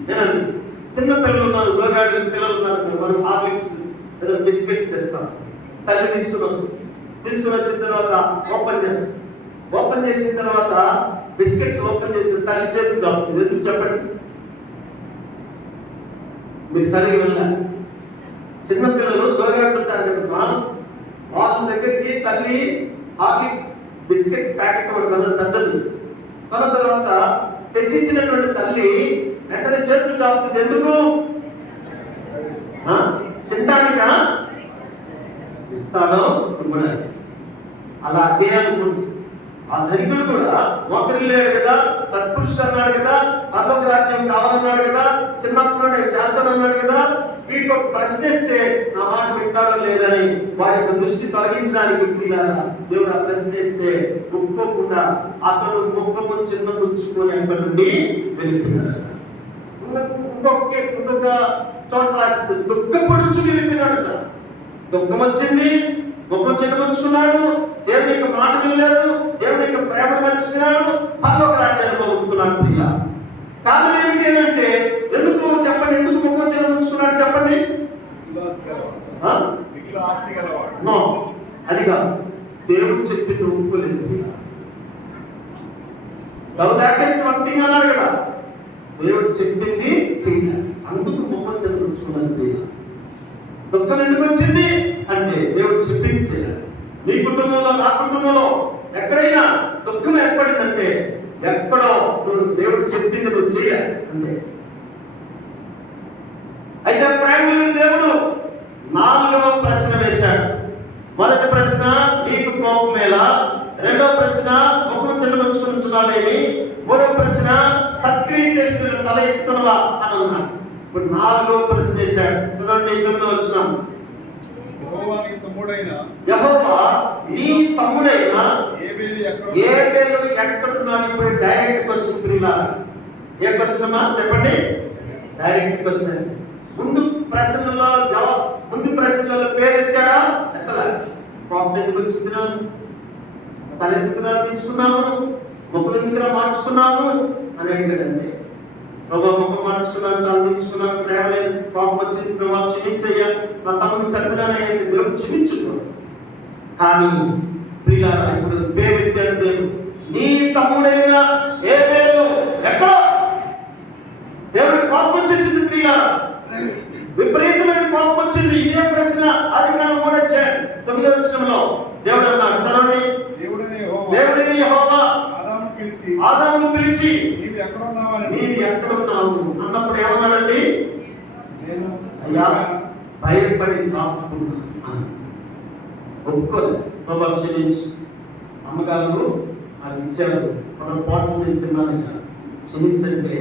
వినండి. చిన్న పిల్లలు ఉన్నారు, దోగాడి పిల్లలు ఉన్నారు. మనం హార్లిక్స్ ఏదో బిస్కెట్స్ తెస్తాం. తల్లి తీసుకుని వస్తుంది. తీసుకుని వచ్చిన తర్వాత ఓపెన్ చేసిన తర్వాత బిస్కెట్స్ ఓపెన్ చేసి తల్లి చేతి జాబ్ ఎందుకు చెప్పండి? మీరు సరిగ్గా వెళ్ళాలి. చిన్నపిల్లలు దొరగాడుతుంటారు కదమ్మా, వాళ్ళ దగ్గరికి తల్లి హార్లిక్స్ బిస్కెట్ ప్యాకెట్ ఒకటి పెద్దది కొన్న తర్వాత తెచ్చిచ్చినటువంటి తల్లి వెంటనే చేతులు చాపుతుంది. ఎందుకు? తింటానికా? ఇస్తాడో ఇవ్వడానికి. అలా అదే అనుకోండి. ఆ ధనికుడు కూడా ఒకరి లేడు కదా, సత్పురుషుడు అన్నాడు కదా, పరలోక రాజ్యం కావాలన్నాడు కదా, చిన్నప్పుడు నేను చేస్తానన్నాడు కదా. వీటికి ఒక ప్రశ్న ఇస్తే నా మాట వింటాడో లేదని వారి యొక్క దృష్టి తొలగించడానికి దేవుడు ఆ ప్రశ్న ఇస్తే ఒప్పుకోకుండా అతడు ముఖము చిన్న పుచ్చుకొని అక్కడి నుండి వెళ్ళిపోయినాడు. ఇంకొక చోట రాసి దుఃఖపడుచు వెళ్ళిపోయినాడు. దుఃఖం వచ్చింది, ముఖం చిన్నపుచ్చుకున్నాడు, దేవుని యొక్క మాట వినలేదు, దేవుని యొక్క ప్రేమ మర్చిపోయాడు, పరలోక రాజ్యాన్ని పోగొట్టుకున్నాడు. పిల్ల కారణం ఏమిటి అంటే ఎందుకు చెప్పండి? ఎందుకు ముఖం చిన్నపుచ్చుకున్నాడు చెప్పండి? అది కాదు, దేవుడు చెప్పి ఒప్పుకోలేదు. అన్నాడు కదా, దేవుడు చెప్పింది చెయ్యాలి. అందుకు ముఖం చిన్నపుచ్చుకున్నాడు. పిల్ల దుఃఖం ఎందుకు వచ్చింది అంటే దేవుడు చెప్పింది చేయాలి. నీ కుటుంబంలో, నా కుటుంబంలో ఎక్కడైనా దుఃఖం ఏర్పడిందంటే ఎక్కడో నువ్వు దేవుడు చెప్పింది నువ్వు చేయాలి అంతే. అయితే ప్రేమ దేవుడు 4వ ప్రశ్న వేశాడు. మొదటి ప్రశ్న నీకు కోపమేలా, రెండవ ప్రశ్న ముఖం చిన్నపుచ్చుకుంటున్నావేమి, మూడవ ప్రశ్న సత్క్రియ చేసిన తల ఎత్తుతున్నవా అని అన్నాడు. ఇప్పుడు 4వ ప్రశ్న వేశాడు. చదవండి, 9వ వచనం. యెహోవా నీ తమ్ముడైన ఏబేలు ఎక్కడున్నాడు? ఇప్పుడు డైరెక్ట్ క్వశ్చన్. ప్రియులా ఏ క్వశ్చన్ చెప్పండి? Direct question. ముందు ప్రశ్నలలో పేరు ఎత్తాడా? ఎత్తలా. కోపం ఎందుకు వచ్చిందిరా, తన ఎందుకురా తీసుకున్నాము, ముఖం ఎందుకురా మార్చుకున్నాము అని అడిగాడు అంతే. ప్రభావ ముఖం మార్చుకున్నాను, తను తీసుకున్నాను, ప్రేమ లేదు, కోపం వచ్చింది, ప్రభావ క్షమించయ్యా, నా తమ్ముడిని చంపినానయ్యంటే దేవుడు క్షమించుకున్నాడు. కానీ ప్రియులారా ఇప్పుడు పేరు ఎత్తాడు దేవుడు. నీ తమ్ముడైన ఏబేలు ఎక్కడ? దేవుడి కోపం వచ్చేసింది. ప్రియులారా విపరీతమైన కోపం వచ్చింది. ఇదే ప్రశ్న ఆదికాండం 3:9వ వచనంలో దేవుడు అన్నాడు. చదవండి. దేవుడైన యెహోవా ఆదామును పిలిచి నీవు ఎక్కడున్నావు అన్నప్పుడు ఏమన్నాడండి? అయ్యా భయపడి దాక్కున్నాను. ఒప్పుకోలేదు. బాబా క్షమించు, అమ్మగారు నాకు ఇచ్చారు, మన పోటలు నేను తిన్నాను, క్షమించంటే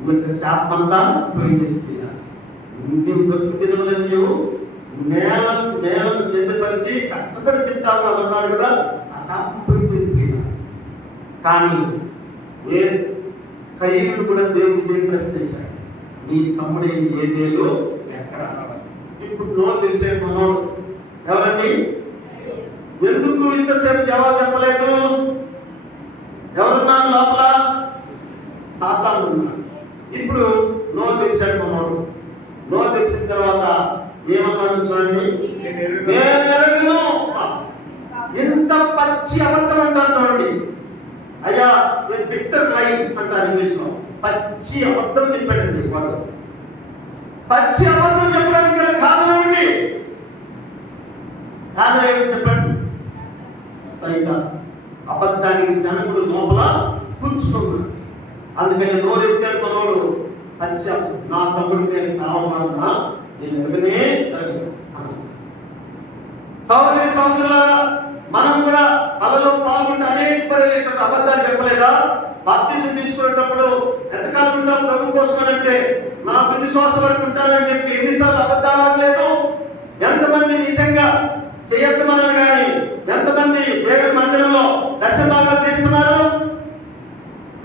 ఈ యొక్క శాపం అంతా పోయింది. నువ్వు బతుకు తినవలని నేలను సిద్ధపరిచి కష్టపడి తింటావు అని అన్నాడు కదా, ఆ శాపం పోయింది. కానీ ఏ కయ్యూరు కూడా దేవుడి ప్రశ్నించాడు, నీ తమ్ముడే ఏబేలు ఎక్కడ? ఇప్పుడు తెలిసే మనోడు ఎవరండి? ఎందుకు ఇంతసేపు జవాబు చెప్పలేదు? ఎవరున్నాడు లోపల? సాతాను ఉన్నాడు. ఇప్పుడు తెలిసాడు మనోడు. తెలిసిన తర్వాత ఏమన్నాడు చూడండి. నేను ఎరగను. ఎంత పచ్చి అబద్ధం అంటారు చూడండి. అయ్యా బిట్టర్ లై అంటారు ఇంగ్లీష్ లో. పచ్చి అబద్ధం చెప్పాడండి వాడు. పచ్చి అబద్ధం చెప్పడానికి గల కారణం ఏమిటి? కారణం ఏమిటి చెప్పండి? సైతాన్. అబద్ధానికి జనకుడు లోపల కూర్చున్నాడు. అందుకని నోరెత్తాడు మనోడు. పచ్చి నా తమ్ముడికి నేను కావాలన్నా నేను ఎరగనే ఎరగను. సహోదరి సహోదరులారా, మనం కూడా అలలో పాల్గొంటే అనేక పరిగెట్టు అబద్ధాలు చెప్పలేదా? బాప్తిసం తీసుకునేటప్పుడు ఎంతకాలం ఉంటాం ప్రభు కోసం అంటే నా ప్రతి శ్వాస వరకు ఉంటానని చెప్పి ఎన్నిసార్లు అబద్ధాలు ఆడలేదు? ఎంతమంది నిజంగా చేయొద్దమన్నారు కానీ ఎంతమంది దేవుడి మందిరంలో దశభాగాలు తీస్తున్నారు?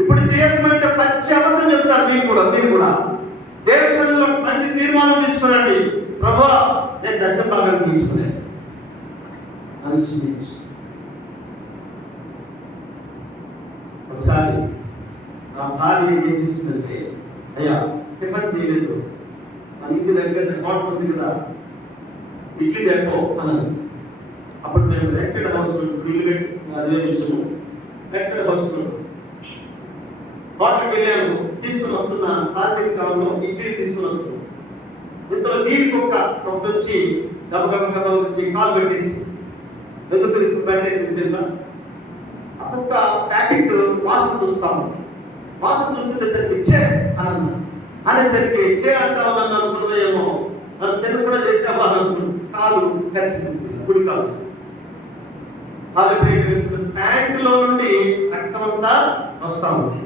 ఇప్పుడు చేయొద్దమంటే పచ్చి అబద్ధం చెప్తారు. మీరు కూడా దేవుడి సన్నిధిలో మంచి తీర్మానం తీసుకురండి. ప్రభువా నేను దశభాగాలు తీర్చుకునే ఒకసారి నా భార్య ఏం చేసిందంటే, అయ్యా టిఫిన్ చేయలేదు, మన ఇంటి దగ్గర హోటల్ ఉంది కదా, ఇడ్లీ తెప్పో అన్నది. అప్పుడు మేము రెంటెడ్ హౌస్ ఇల్లు కట్టి అదే విషయము రెంటెడ్ హౌస్ హోటల్కి వెళ్ళాము. తీసుకుని వస్తున్నా ప్లాస్టిక్ కవర్లో ఇడ్లీ తీసుకుని వస్తున్నాం. ఇంతలో నీళ్ళు కుక్క వచ్చి గబగబ వచ్చి కాలు పెట్టేసి ఎందుకు పెట్టేసి తెలుసా? ఆ కుక్క ప్యాకెట్ వాసన చూస్తాము. వాసన చూస్తుండేసరికి ఇచ్చే అని అన్నా. అనేసరికి ఇచ్చే అంటావు నన్ను అనుకున్నదేమో, నన్ను తిన్న కూడా చేసావా అని అనుకున్నాను. కాలు కలిసింది, కుడి కాలు. కాలు ఎప్పుడైతే తెలుస్తుంది ప్యాంటులో నుండి రక్తం అంతా వస్తా ఉంది.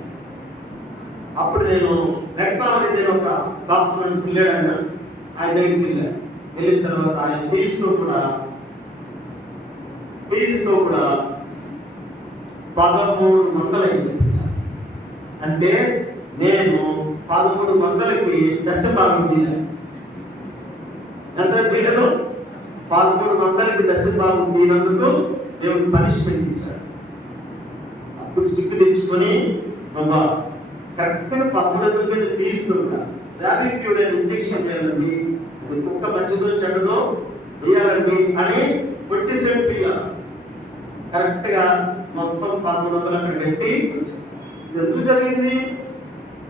అప్పుడు నేను రక్తం అనేది ఒక డాక్టర్ పిల్లాడు ఆయన దగ్గరికి వెళ్ళాను. వెళ్ళిన తర్వాత ఆయన ఫీజుతో కూడా 1300 అయింది. అంటే నేను 1300కి దశభాగం తీయాలి. ఎంత తీయదు? 1300కి దశభాగం తీయనందుకు దేవుడు పనిష్మెంట్ ఇచ్చాడు. అప్పుడు సిగ్గు తెచ్చుకొని బాబా కరెక్ట్గా 1300 మీద ఫీజుతో కూడా ర్యాబిట్ ట్యూబ్ ఇంజెక్షన్ చేయాలండి, అది కుక్క మంచిదో చెడ్డదో వేయాలండి అని వచ్చేసేట్టు తీయాలి. కరెక్ట్గా మొత్తం 1300 అక్కడ పెట్టి ఎందుకు జరిగింది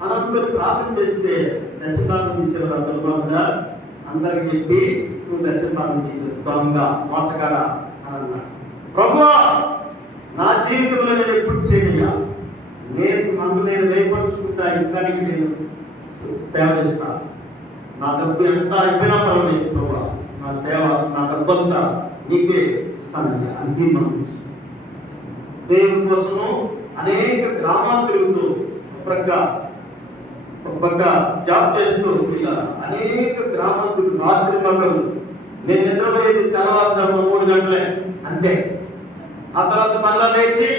అనంతరం ప్రార్థన చేస్తే దశభాగం తీసేవారు. అందరూ కూడా అందరికి చెప్పి నువ్వు దశభాగం దొంగ మోసగాడ అని అన్నాడు. ప్రభువా నా జీవితంలో నేను ఎప్పుడు చేయా, నన్ను నేను వేయపరుచుకుంటా, ఇంకా నేను సేవ చేస్తా. నా డబ్బు ఎంత అయిపోయినా పర్వాలేదు ప్రభువా, నా సేవ నా డబ్బు అంతా నీకే ఇస్తానని అంతిమం ఇస్తాను. దేవుని కోసము అనేక గ్రామాలు తిరుగుతూ ఒక జాబ్ చేస్తూ ఇలా అనేక గ్రామాలు తిరుగుతూ రాత్రి పగలు నేను నిద్రపోయేది తెల్లవారుజామున 3 గంటలే అంతే. ఆ తర్వాత మళ్ళా లేచి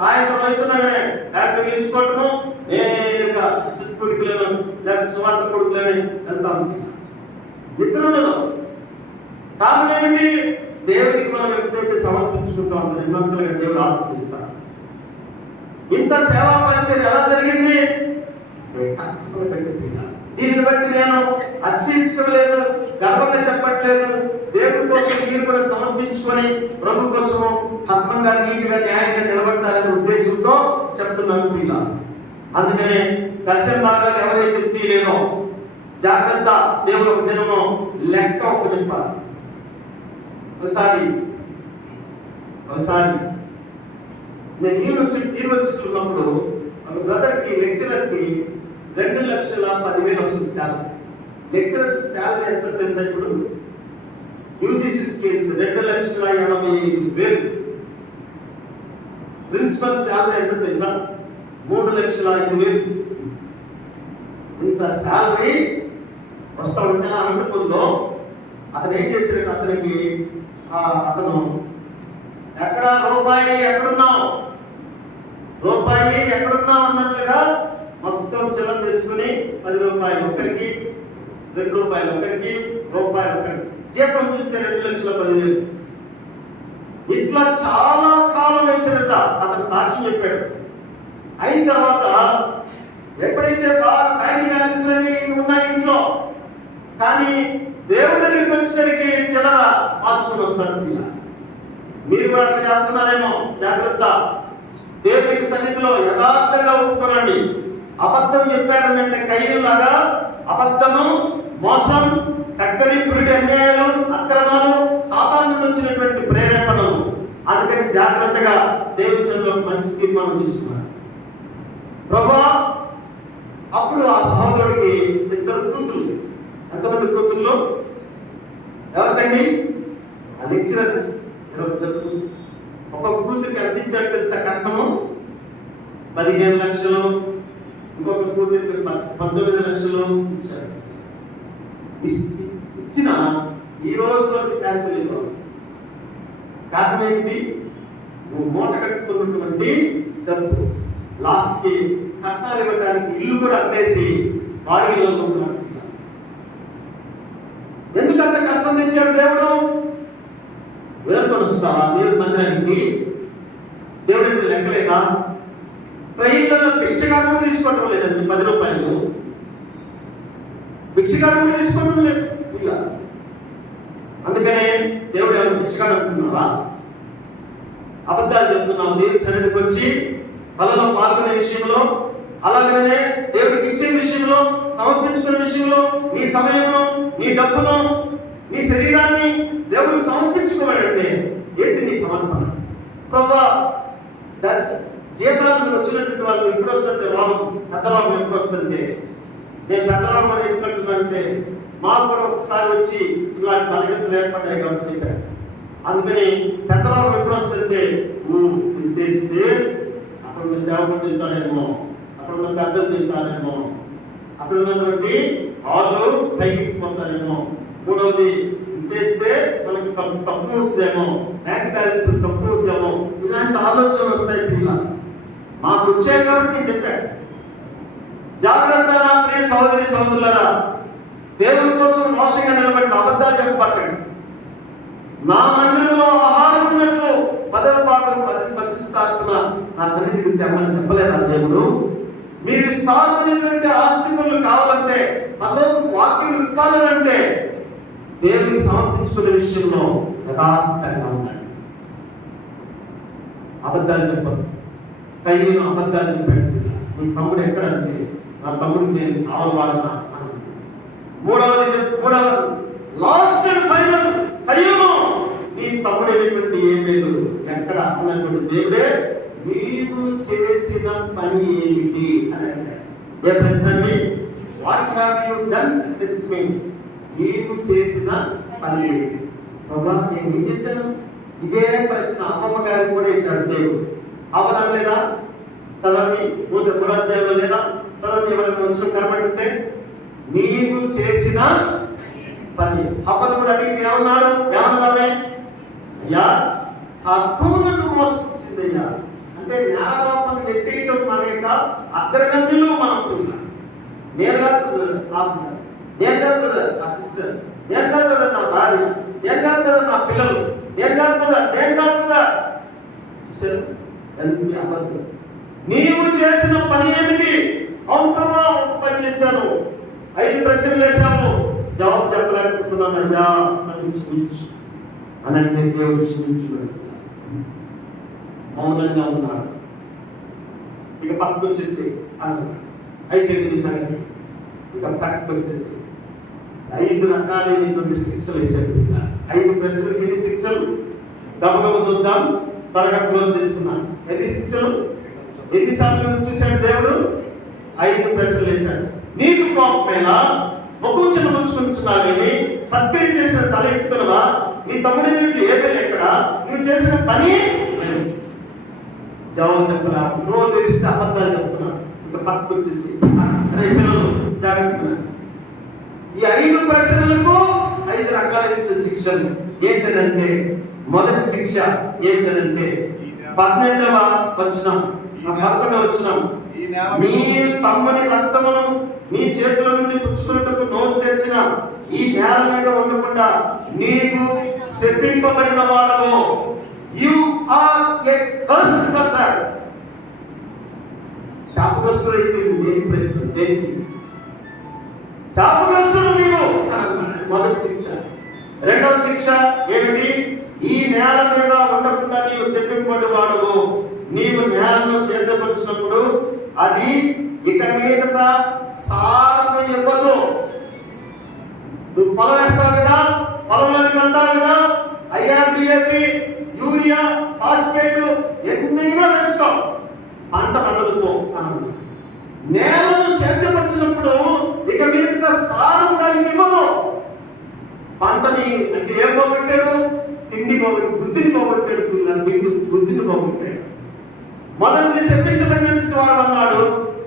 సాయంత్రం అవుతున్నానే డాక్టర్ ఇచ్చుకోవటము నేరుగా కొడుకులను లేకపోతే సువార్త కొడుకులని వెళ్తాము. నిద్రలో కారణం ఏమిటి? దేవుడికి మనం ఎప్పుడైతే సమర్పించుకుంటాం అంత నిన్నంతలుగా దేవుడు ఆశీర్వదిస్తాడు. ఇంత సేవా పరిచయం ఎలా జరిగింది? కష్టపడి పెట్టిన దీన్ని బట్టి నేను అతిశయించడం లేదు, గర్వంగా చెప్పట్లేదు. దేవుడి కోసం మీరు కూడా సమర్పించుకొని ప్రభు కోసం ఆత్మంగా నీతిగా న్యాయంగా నిలబడతారనే ఉద్దేశంతో చెప్తున్నాను పిల్ల. అందుకనే దశభాగాలు ఎవరైతే తీయలేదో జాగ్రత్త. దేవుడు ఒక దినము లెక్క చెప్పాలి. ఒకసారి నేను యూనివర్సిటీలో ఉన్నప్పుడు ఒక బ్రదర్కి లెక్చరర్కి 2,10,000 వస్తుంది శాలరీ. లెక్చరర్ శాలరీ ఎంత తెలుసా? ఇప్పుడు యూజీసీ స్కీమ్స్ 2,85,000. ప్రిన్సిపల్ శాలరీ ఎంత తెలుసా? 3,05,000. ఇంత శాలరీ వస్తా ఉంటే ఆ అనుకుందో అతను ఏం చేశాడు? అతను ఎక్కడ రూపాయి ఎక్కడున్నావు అన్నట్లుగా మొత్తం చిల్లర చేసుకుని 10 రూపాయలు ఒకరికి, 2 రూపాయలు ఒకరికి, రూపాయి ఒకరికి. జీతం చూస్తే 2,10,000. ఇట్లా చాలా కాలం వేసినట్ట అతను సాక్ష్యం చెప్పాడు. అయిన తర్వాత ఎప్పుడైతే బాగా బ్యాంకింగ్ ఆఫీసర్ ఉన్నాయి ఇంట్లో, కానీ దేవుడి దగ్గరికి వచ్చేసరికి చిల్లర మార్చుకుని వస్తాడు. మీరు కూడా అట్లా చేస్తున్నారేమో, జాగ్రత్త. దేవునికి సన్నిధిలో యథార్థంగా ఒప్పుకోనండి. అబద్ధం చెప్పారంటే కయ్యలాగా అబద్ధము, మోసం, కక్కని పురిటి అన్యాయాలు, అక్రమాలు, సాతాను నుండి వచ్చినటువంటి ప్రేరేపణలు. అందుకని జాగ్రత్తగా దేవుని సన్నిధిలో మంచి తీర్మానం తీసుకున్నాడు. ప్రభువా అప్పుడు ఆ సహోదరుడికి 2 కూతుళ్ళు. ఎంతమంది కూతుళ్ళు? ఎవరికండి? ఆ లెక్చరర్ ఒక కూతురికి అందించాడు తెలుసా కట్నము 15 లక్షలు, ఇంకొక కూతురికి 19 లక్షలు ఇచ్చాడు. ఇచ్చిన ఈ రోజు వరకు శాంతి లేదు. కారణం ఏంటి? నువ్వు మూట కట్టుకున్నటువంటి డబ్బు లాస్ట్కి కట్నాలు ఇవ్వడానికి ఇల్లు కూడా అమ్మేసి బాడీలో ఉంటున్నాడు. ఎందుకంత కష్టం తెచ్చాడు దేవుడు? వేరుకొని వస్తావా దేవుడి మందిరానికి? దేవుడికి లెక్కలేదా? ట్రైన్లలో భిక్షగాడు కూడా తీసుకోవటం లేదండి 10 రూపాయలు. భిక్షగాడు కూడా తీసుకోవటం లేదు ఇలా. అందుకనే దేవుడు ఏమైనా భిక్షగాడు అనుకున్నావా? అబద్ధాలు చెప్తున్నావు. దేవుడి సన్నిధికి వచ్చి వాళ్ళలో పాల్గొనే విషయంలో, అలాగనే దేవుడికి ఇచ్చే విషయంలో, సమర్పించుకునే విషయంలో, నీ సమయంలో, నీ డబ్బును, నీ శరీరాన్ని దేవుడికి సమర్పించుకోవాలంటే ఏంటి నీ సమర్పణ? ప్రభా జీతాలకు వచ్చినటువంటి వాళ్ళు ఎప్పుడు వస్తుంటే పెద్దరామం ఎప్పుడు వస్తుంటే, నేను పెద్దరామం అని ఎందుకంటున్నానంటే మాకు కూడా ఒకసారి వచ్చి ఇలాంటి బలహీనతలు ఏర్పడ్డాయి కాబట్టి చెప్పారు. అందుకని పెద్దరామం ఎప్పుడు వస్తుంటే తెలిస్తే అక్కడ ఉన్న సేవకులు తింటానేమో, అక్కడ ఉన్న పెద్దలు తింటానేమో, అక్కడ ఉన్నటువంటి వాళ్ళు పైకి పొందాలేమో, మూడవది తెస్తే మనకి తక్కువ అవుతుందేమో, బ్యాంక్ బ్యాలెన్స్ తక్కువ అవుతామో, ఇలాంటి ఆలోచన వస్తాయి పిల్లలు. మాకు వచ్చాయి కాబట్టి నేను చెప్పాను. జాగ్రత్త నా ప్రియ సహోదరి సహోదరులారా, దేవుని కోసం మోసంగా నిలబడి అబద్ధాలు చెప్పబట్టండి. నా మందిరంలో ఆహారం ఉన్నట్లు 10వ భాగం ప్రతిష్టాత్మన నా సన్నిధికి తెమ్మని చెప్పలేదా దేవుడు? మీరు విస్తారమైనటువంటి ఆస్తి పనులు కావాలంటే, అదో వాక్యం ఇవ్వాలంటే దేవునికి సమర్పించుకునే విషయంలో యథార్థంగా ఉండండి. అబద్ధాలు చెప్పదు. కయ్యను అబద్ధాలు చెప్పాడు. నీ తమ్ముడు ఎక్కడంటే, నా తమ్ముడికి నేను కావాలన్నా. మూడవ లాస్ట్ అండ్ ఫైనల్, కయ్యను నీ తమ్ముడు అనేటువంటి ఏమేలు ఎక్కడ అన్నటువంటి దేవుడే నీవు చేసిన పని ఏమిటి అని అడిగాడు. ఏ ప్రశ్న అండి? What have you done with me? నీవు చేసిన పని ఏమిటి? బాబా నేను ఏం చేశాను? ఇదే ప్రశ్న అమ్మమ్మ గారికి కూడా వేశాడు దేవుడు. అవనం లేదా? చదవండి, 3వ అధ్యాయంలో లేదా? చదవండి, ఎవరైనా వచ్చిన కనబడుంటే. నీవు చేసిన పని. అప్పను కూడా అడిగితే ఏమన్నాడు? ఏమన్నదామే? అయ్యా సర్పము నన్ను మోసపుచ్చిందయ్యా. అంటే నేరారోపణ నెట్టేయటం మన యొక్క అగ్రగణ్యులు మనకుంటున్నాం. నేను కాదు నేను కాదు కదా అసిస్టెంట్, నేను కాదు కదా నా భార్య, నేను కాదు కదా నా పిల్లలు, నేను కాదు కదా చూసారు ఎంత అబద్ధం. నీవు చేసిన పని ఏమిటి? అవును ప్రభా పని చేశాను, 5 ప్రశ్నలు వేశాము, జవాబు చెప్పలేకపోతున్నాను, అయ్యా నన్ను క్షమించు అని అంటే దేవుడు క్షమించు. మౌనంగా ఉన్నాడు. ఇక పక్కకు వచ్చేసి అన్నాడు. అయిపోయింది నీ సంగతి. ఇక పక్కకు వచ్చేసి 5 రకాలైనటువంటి శిక్షలు వేశాడు. 5 ప్రశ్నలకి ఎన్ని శిక్షలు? గబగబ చూద్దాం, త్వరగా క్లోజ్ చేసుకున్నాం. ఎన్ని శిక్షలు? ఎన్నిసార్లు చూశాడు దేవుడు? 5 ప్రశ్నలు వేశాడు. నీకు కోపమేనా? ముఖం చిన్నపుచ్చుకుంటున్నావేమి? సత్యం చేసిన తల ఎత్తుకునవా? నీ తమ్ముడి ఏబేలు ఎక్కడ? నువ్వు చేసిన పని జవాబు చెప్పలా. నోరు తెరిస్తే అబద్ధాలు చెప్తున్నాడు. ఇక పక్కకు వచ్చేసి పిల్లలు జాగ్రత్త. ఈ 5 ప్రశ్నలకు 5 రకాలైన శిక్షలు ఏంటంటే, మొదటి శిక్ష ఏంటంటే 12వ వచనం, 11వ వచనం, నీ తమ్ముని రక్తమును నీ చేతుల నుండి పుచ్చుకున్నట్టుకు నోరు తెచ్చిన ఈ నేల మీద ఉండకుండా నీకు శపింపబడిన వాడవు. You are a cursed person. శాపగ్రస్తుడైతే దేని ప్రశ్న? దేనికి శాపగ్రస్తుడు నీవు? మొదటి శిక్ష. రెండవ శిక్ష ఏమిటి? ఈ నేల మీద ఉండకుండా నీవు శపింపబడి వాడవు. నీవు నేలను సిద్ధపరిచినప్పుడు అది ఇక మీదట సారము ఇవ్వదు. నువ్వు పొలం వేస్తావు కదా, పొలంలోకి వెళ్తావు కదా, IRDAP, యూరియా, ఫాస్ఫేట్ ఎన్నైనా వేసుకో, పంట పండదు. నేలను సిద్ధపరిచినప్పుడు ఇక మీదట సారం దానికి ఇవ్వదు. పంటని అంటే ఏం పోగొట్టాడు? తిండి పోగొట్టి బుద్ధిని పోగొట్టాడు. బుద్ధిని పోగొట్టాడు. మొదటిది శపించబడినటువంటి వాడు అన్నాడు.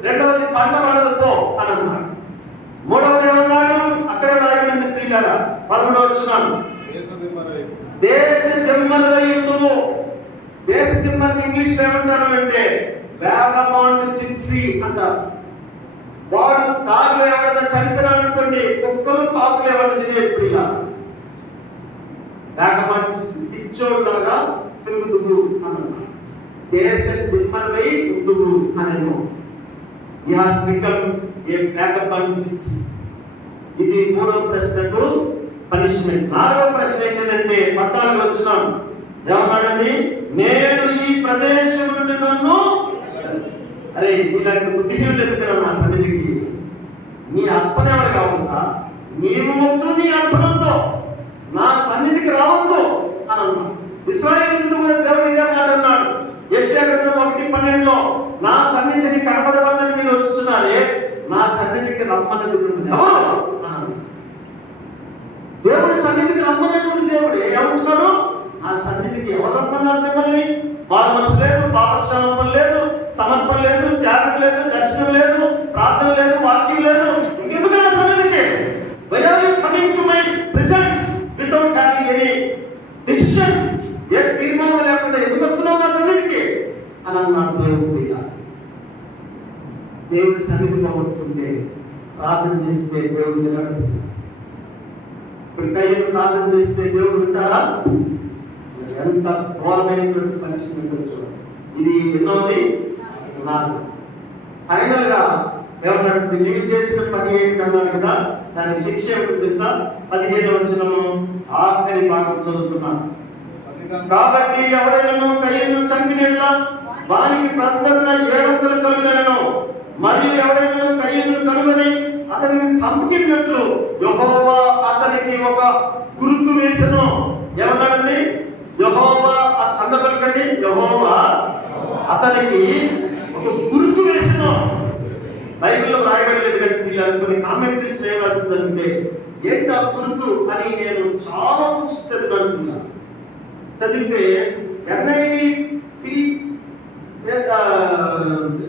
రెండవది పంట పండదు పో అని అన్నాడు. మూడవది ఏమన్నాడు? అక్కడే రాయబడింది ప్రియులారా 11వ వచనం, దేశ దిమ్మలవై ఉండుము. దేశ దిమ్మని ఇంగ్లీష్ ఏమంటారు అంటే వ్యాగబాండ్ జిప్సీ అంటారు. వాడు దారిలో ఎవరైనా చనిపోయినాడు అనుకోండి, కుక్కలు కాకులు ఎవరైనా తినేది ప్రియులారా. వ్యాగబాండ్ జిప్సీ పిచ్చోడ్లాగా తిరుగుదుము అని అన్నాడు. దేశ దిమ్మలవై ఉండుము అని. He has become a vagabond gypsy. ఇది మూడవ ప్రశ్నకు పనిష్మెంట్. నాలుగవ ప్రశ్న ఏంటంటే 14వ వచనం ఏమన్నాడండి? నేడు ఈ ప్రదేశం నుండి నన్ను, అరే ఇలాంటి బుద్ధిహీనులు ఎందుకు నా సన్నిధికి? నీ అర్పణ ఎవరు కావాలా? నీవు వద్దు, నీ అర్పణంతో నా సన్నిధికి రావద్దు అని అన్నాడు. ఇశ్రాయేలీయులతో కూడా దేవుడు ఇదే మాట అన్నాడు. యెషయా గ్రంథం 1:12లో నా సన్నిధిని కనపడవాలని మీరు వచ్చుతున్నారే, నా సన్నిధికి రమ్మన్నది ఎవరు అన్నాడు. దేవుడి సన్నిధికి రమ్మన్నటువంటి దేవుడు ఏమంటున్నాడు? నా సన్నిధికి ఎవరు రమ్మన్నారు మిమ్మల్ని? వారు మనసు లేదు, పాపక్షాపం లేదు, సమర్పణ లేదు, త్యాగం లేదు, దర్శనం లేదు, ప్రార్థన లేదు, వాక్యం లేదు. ఇంకెందుకు నా సన్నిధికి? Why are you coming to my presence without having any decision? ఏ తీర్మానం లేకుండా ఎందుకు వస్తున్నావు నా సన్నిధికి అని అన్నాడు దేవుడు. దేవుడి సన్నిధి పోగొట్టుకుంటే ప్రార్థన చేస్తే దేవుడు వినడు. ఇప్పుడు కయ్యను ప్రార్థన చేస్తే దేవుడు వింటాడా? ఎంత ఘోరమైనటువంటి పనిష్మెంట్ వచ్చు. ఇది ఎన్నోది? 4. ఫైనల్ గా ఏమన్నాడు? నీవు చేసిన పని ఏంటి అన్నాడు కదా, దానికి శిక్ష ఏమిటి తెలుసా? 15వ వచనము ఆఖరి భాగం చదువుతున్నాను. కాబట్టి ఎవడైనా కయ్యను చంపినట్లా వానికి ప్రతిదండ 700 కలుగలను, మరియు ఎవడైనా కయ్యను కనుగొని అతనిని చంపినట్లు యెహోవా అతనికి ఒక గుర్తు వేసెను. ఏమన్నాడండి? యెహోవా అందరికండి యెహోవా అతనికి ఒక గుర్తు వేసెను. బైబిల్లో రాయబడలేదు కంటే కొన్ని కామెంటరీస్ ఏం రాస్తుందంటే ఏంటి ఆ గుర్తు అని నేను చాలా బుక్స్ చదివాను. చదివితే NIV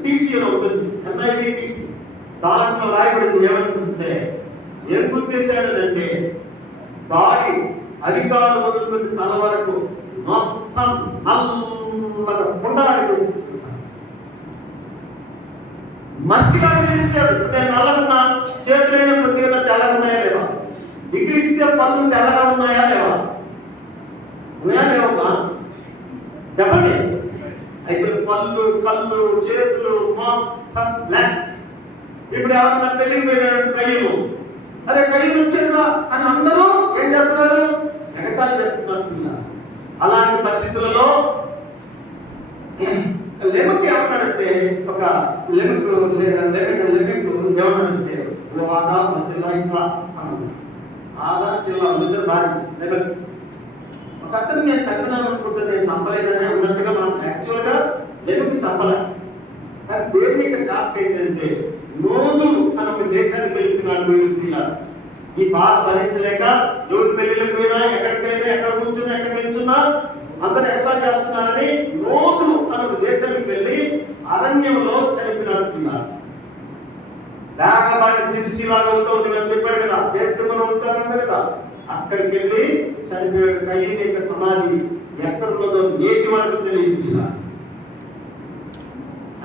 TC అని ఉంటుంది. NIV TC దాంట్లో రాయబడింది ఏమనుకుంటే ఏం గుర్తేశాడంటే బాడీ అధికారులు మొదలుపెట్టి తల వరకు మొత్తం నల్లగా కుండలాగా చేసేసుకుంటాడు, మసిలాగా చేసాడు. నేను నల్లగున్నా చేతులైన ప్రతిగా తెల్లగా ఉన్నాయా లేవా? డిగ్రీస్తే పళ్ళు తెల్లగా ఉన్నాయా లేవా? ఉన్నాయా లేవమ్మా? చెప్పండి. అయితే పళ్ళు, కళ్ళు, చేతులు మొత్తం బ్లాక్. ఇప్పుడు ఎవరన్నా పెళ్లికి పోయినాడు కయ్యను, అరే కయ్యను వచ్చాడురా అని అందరూ ఏం చేస్తున్నారు? ఎగతాళి చేస్తున్నారు. అలాంటి పరిస్థితులలో లెమక్ ఏమన్నాడంటే, ఒక లెమక్ ఏమన్నాడంటే ఓ ఆదా మసిల్లా ఇట్లా అన్నాడు. ఆదా సిల్లా ఇద్దరు భార్య లెమక్. ఒక అతను నేను చంపినాను అనుకుంటే నేను చంపలేదని ఉన్నట్టుగా మనం యాక్చువల్గా లెమక్ చంపలే. కానీ దేవుని యొక్క శాపం ఏంటంటే నోదు అని ఒక దేశానికి వెళ్ళిపోయినాడు వీడు. ఈ బాధ భరించలేక ఎవరి పెళ్లికి పోయినా, ఎక్కడికి వెళ్ళినా, ఎక్కడ కూర్చున్నా, ఎక్కడ నిల్చున్నా అందరూ ఎలా చేస్తున్నారని నోదు అని ఒక దేశానికి వెళ్ళి అరణ్యంలో చనిపోయినాడు. లేకబాటి జిప్సీలాగా అవుతుంది మేము చెప్పాడు కదా, దేశంలో అవుతారంటే కదా, అక్కడికి వెళ్ళి చనిపోయాడు. కయ్యని యొక్క సమాధి ఎక్కడ ఉన్నదో నేటి వరకు తెలియదు.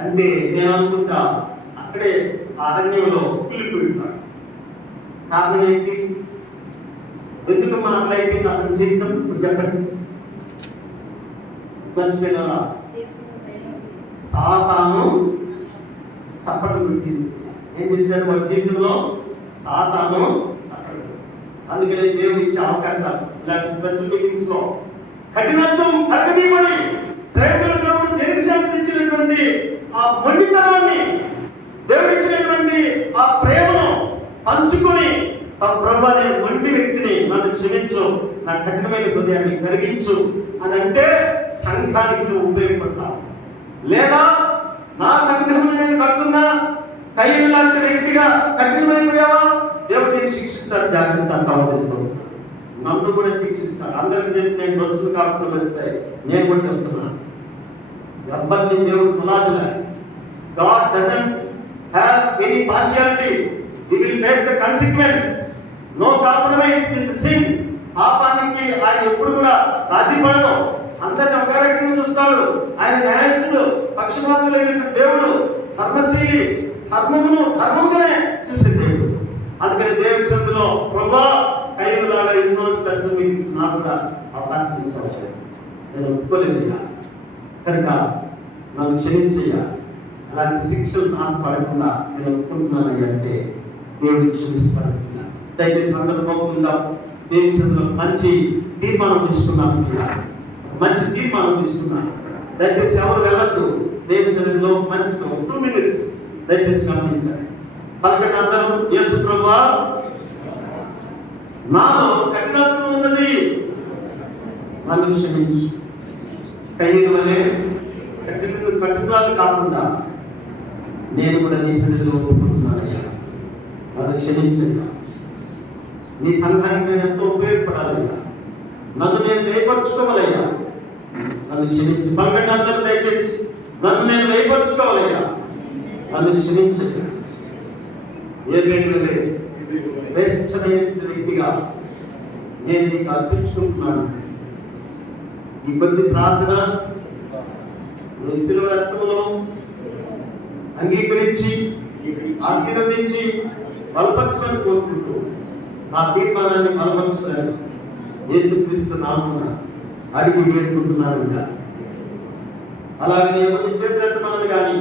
అంటే నేను అనుకుంటా అక్కడే అరణ్యంలో పిలిపిన్నాడు. కారణం ఏంటి? ఎందుకు మన అట్లా అయిపోయింది అతని జీవితం? ఇప్పుడు చెప్పండి. మర్చిపోయినా సాతాను చప్పట్లు పెట్టింది. ఏం చేశాడు వాడి జీవితంలో? సాతాను చప్పట్లు. అందుకనే దేవుడు ఇచ్చే అవకాశాలు ఇలాంటి స్పెషల్ మీటింగ్స్ లో కఠినత్వం కలగదీయబడి ప్రేమలో దేవుడు దేనికి సంబంధించినటువంటి ఆ మొండితనాన్ని, దేవుడు ఇచ్చినటువంటి ఆ ప్రేమను పంచుకొని తమ ప్రభు అనే మొండి వ్యక్తిని నన్ను క్షమించు, నా కఠినమైన హృదయాన్ని కరిగించు అని అంటే సంఘానికి నువ్వు ఉపయోగపడతావు. లేదా నా సంఘం నేను కడుతున్నా కయ్యను లాంటి వ్యక్తిగా కఠినమైపోయావా, దేవుడు నేను శిక్షిస్తాడు. జాగ్రత్త సహోదరి సహోదరుడు. నన్ను కూడా శిక్షిస్తాడు. అందరికి చెప్పి నేను బస్సులు కాకుండా వెళ్తాయి. నేను కూడా చెప్తున్నాను, ఎవరిని దేవుడు పులాసలే. God doesn't have any partiality. He will face the consequence. No compromise with sin. పాపానికి ఆయన ఎప్పుడు కూడా రాజీ పడడు. అందరిని ఒకే రకంగా చూస్తాడు. ఆయన న్యాయస్థుడు, పక్షపాతులైన దేవుడు, ధర్మశీలి, ధర్మముగానే చూసే దేవుడు. అందుకని దేవుడి సందులో ప్రభువా కయ్యూలాగా ఎన్నో స్పెషల్ మీటింగ్స్ నాకు కూడా అవకాశం ఇచ్చాడు. నేను ఒప్పుకోలేదు కనుక నన్ను క్షమించయ్యా. అలాంటి శిక్షలు నాకు పడకుండా నేను ఒప్పుకుంటున్నాను అంటే దేవుడు క్షమిస్తాను. దయచేసి అందరూ ఒప్పుకుందాం. దేవుడి సందులో మంచి తీర్మానం తీసుకున్నాను. మంచి తీర్మానం తీసుకున్నాను. దయచేసి ఎవరు వెళ్ళద్దు. దేవుడి సన్నిధిలో మంచిగా 2 minutes దయచేసి గమనించండి. పలకండి అందరూ, యేసు ప్రభువా నాలో కఠినత్వం ఉన్నది, నన్ను క్షమించు. కయ్యూరు వలె కఠినాలు కాకుండా నేను కూడా నీ సన్నిధిలో ఒప్పుకుంటున్నానయ్యా. నన్ను క్షమించయ్యా. నీ సంఘానికి నేను ఎంతో ఉపయోగపడాలయ్యా. నన్ను నేను వేయపరచుకోవాలయ్యా. నన్ను క్షమించి. పలకండి అందరూ దయచేసి, నన్ను నేను వేయపరచుకోవాలయ్యా. నన్ను క్షమించయ్యా. ఏ వేగులే శ్రేష్టమైన వ్యక్తిగా నేను నీకు అర్పించుకుంటున్నాను. ఈ కొద్ది ప్రార్థన నీ శిలువ రక్తంలో అంగీకరించి ఆశీర్వదించి బలపరచని కోరుకుంటూ నా తీర్మానాన్ని బలపరచుదని యేసుక్రీస్తు నామమున అడిగి వేడుకుంటున్నాను. అలాగే ఎవరిని చేతులెత్తమని కానీ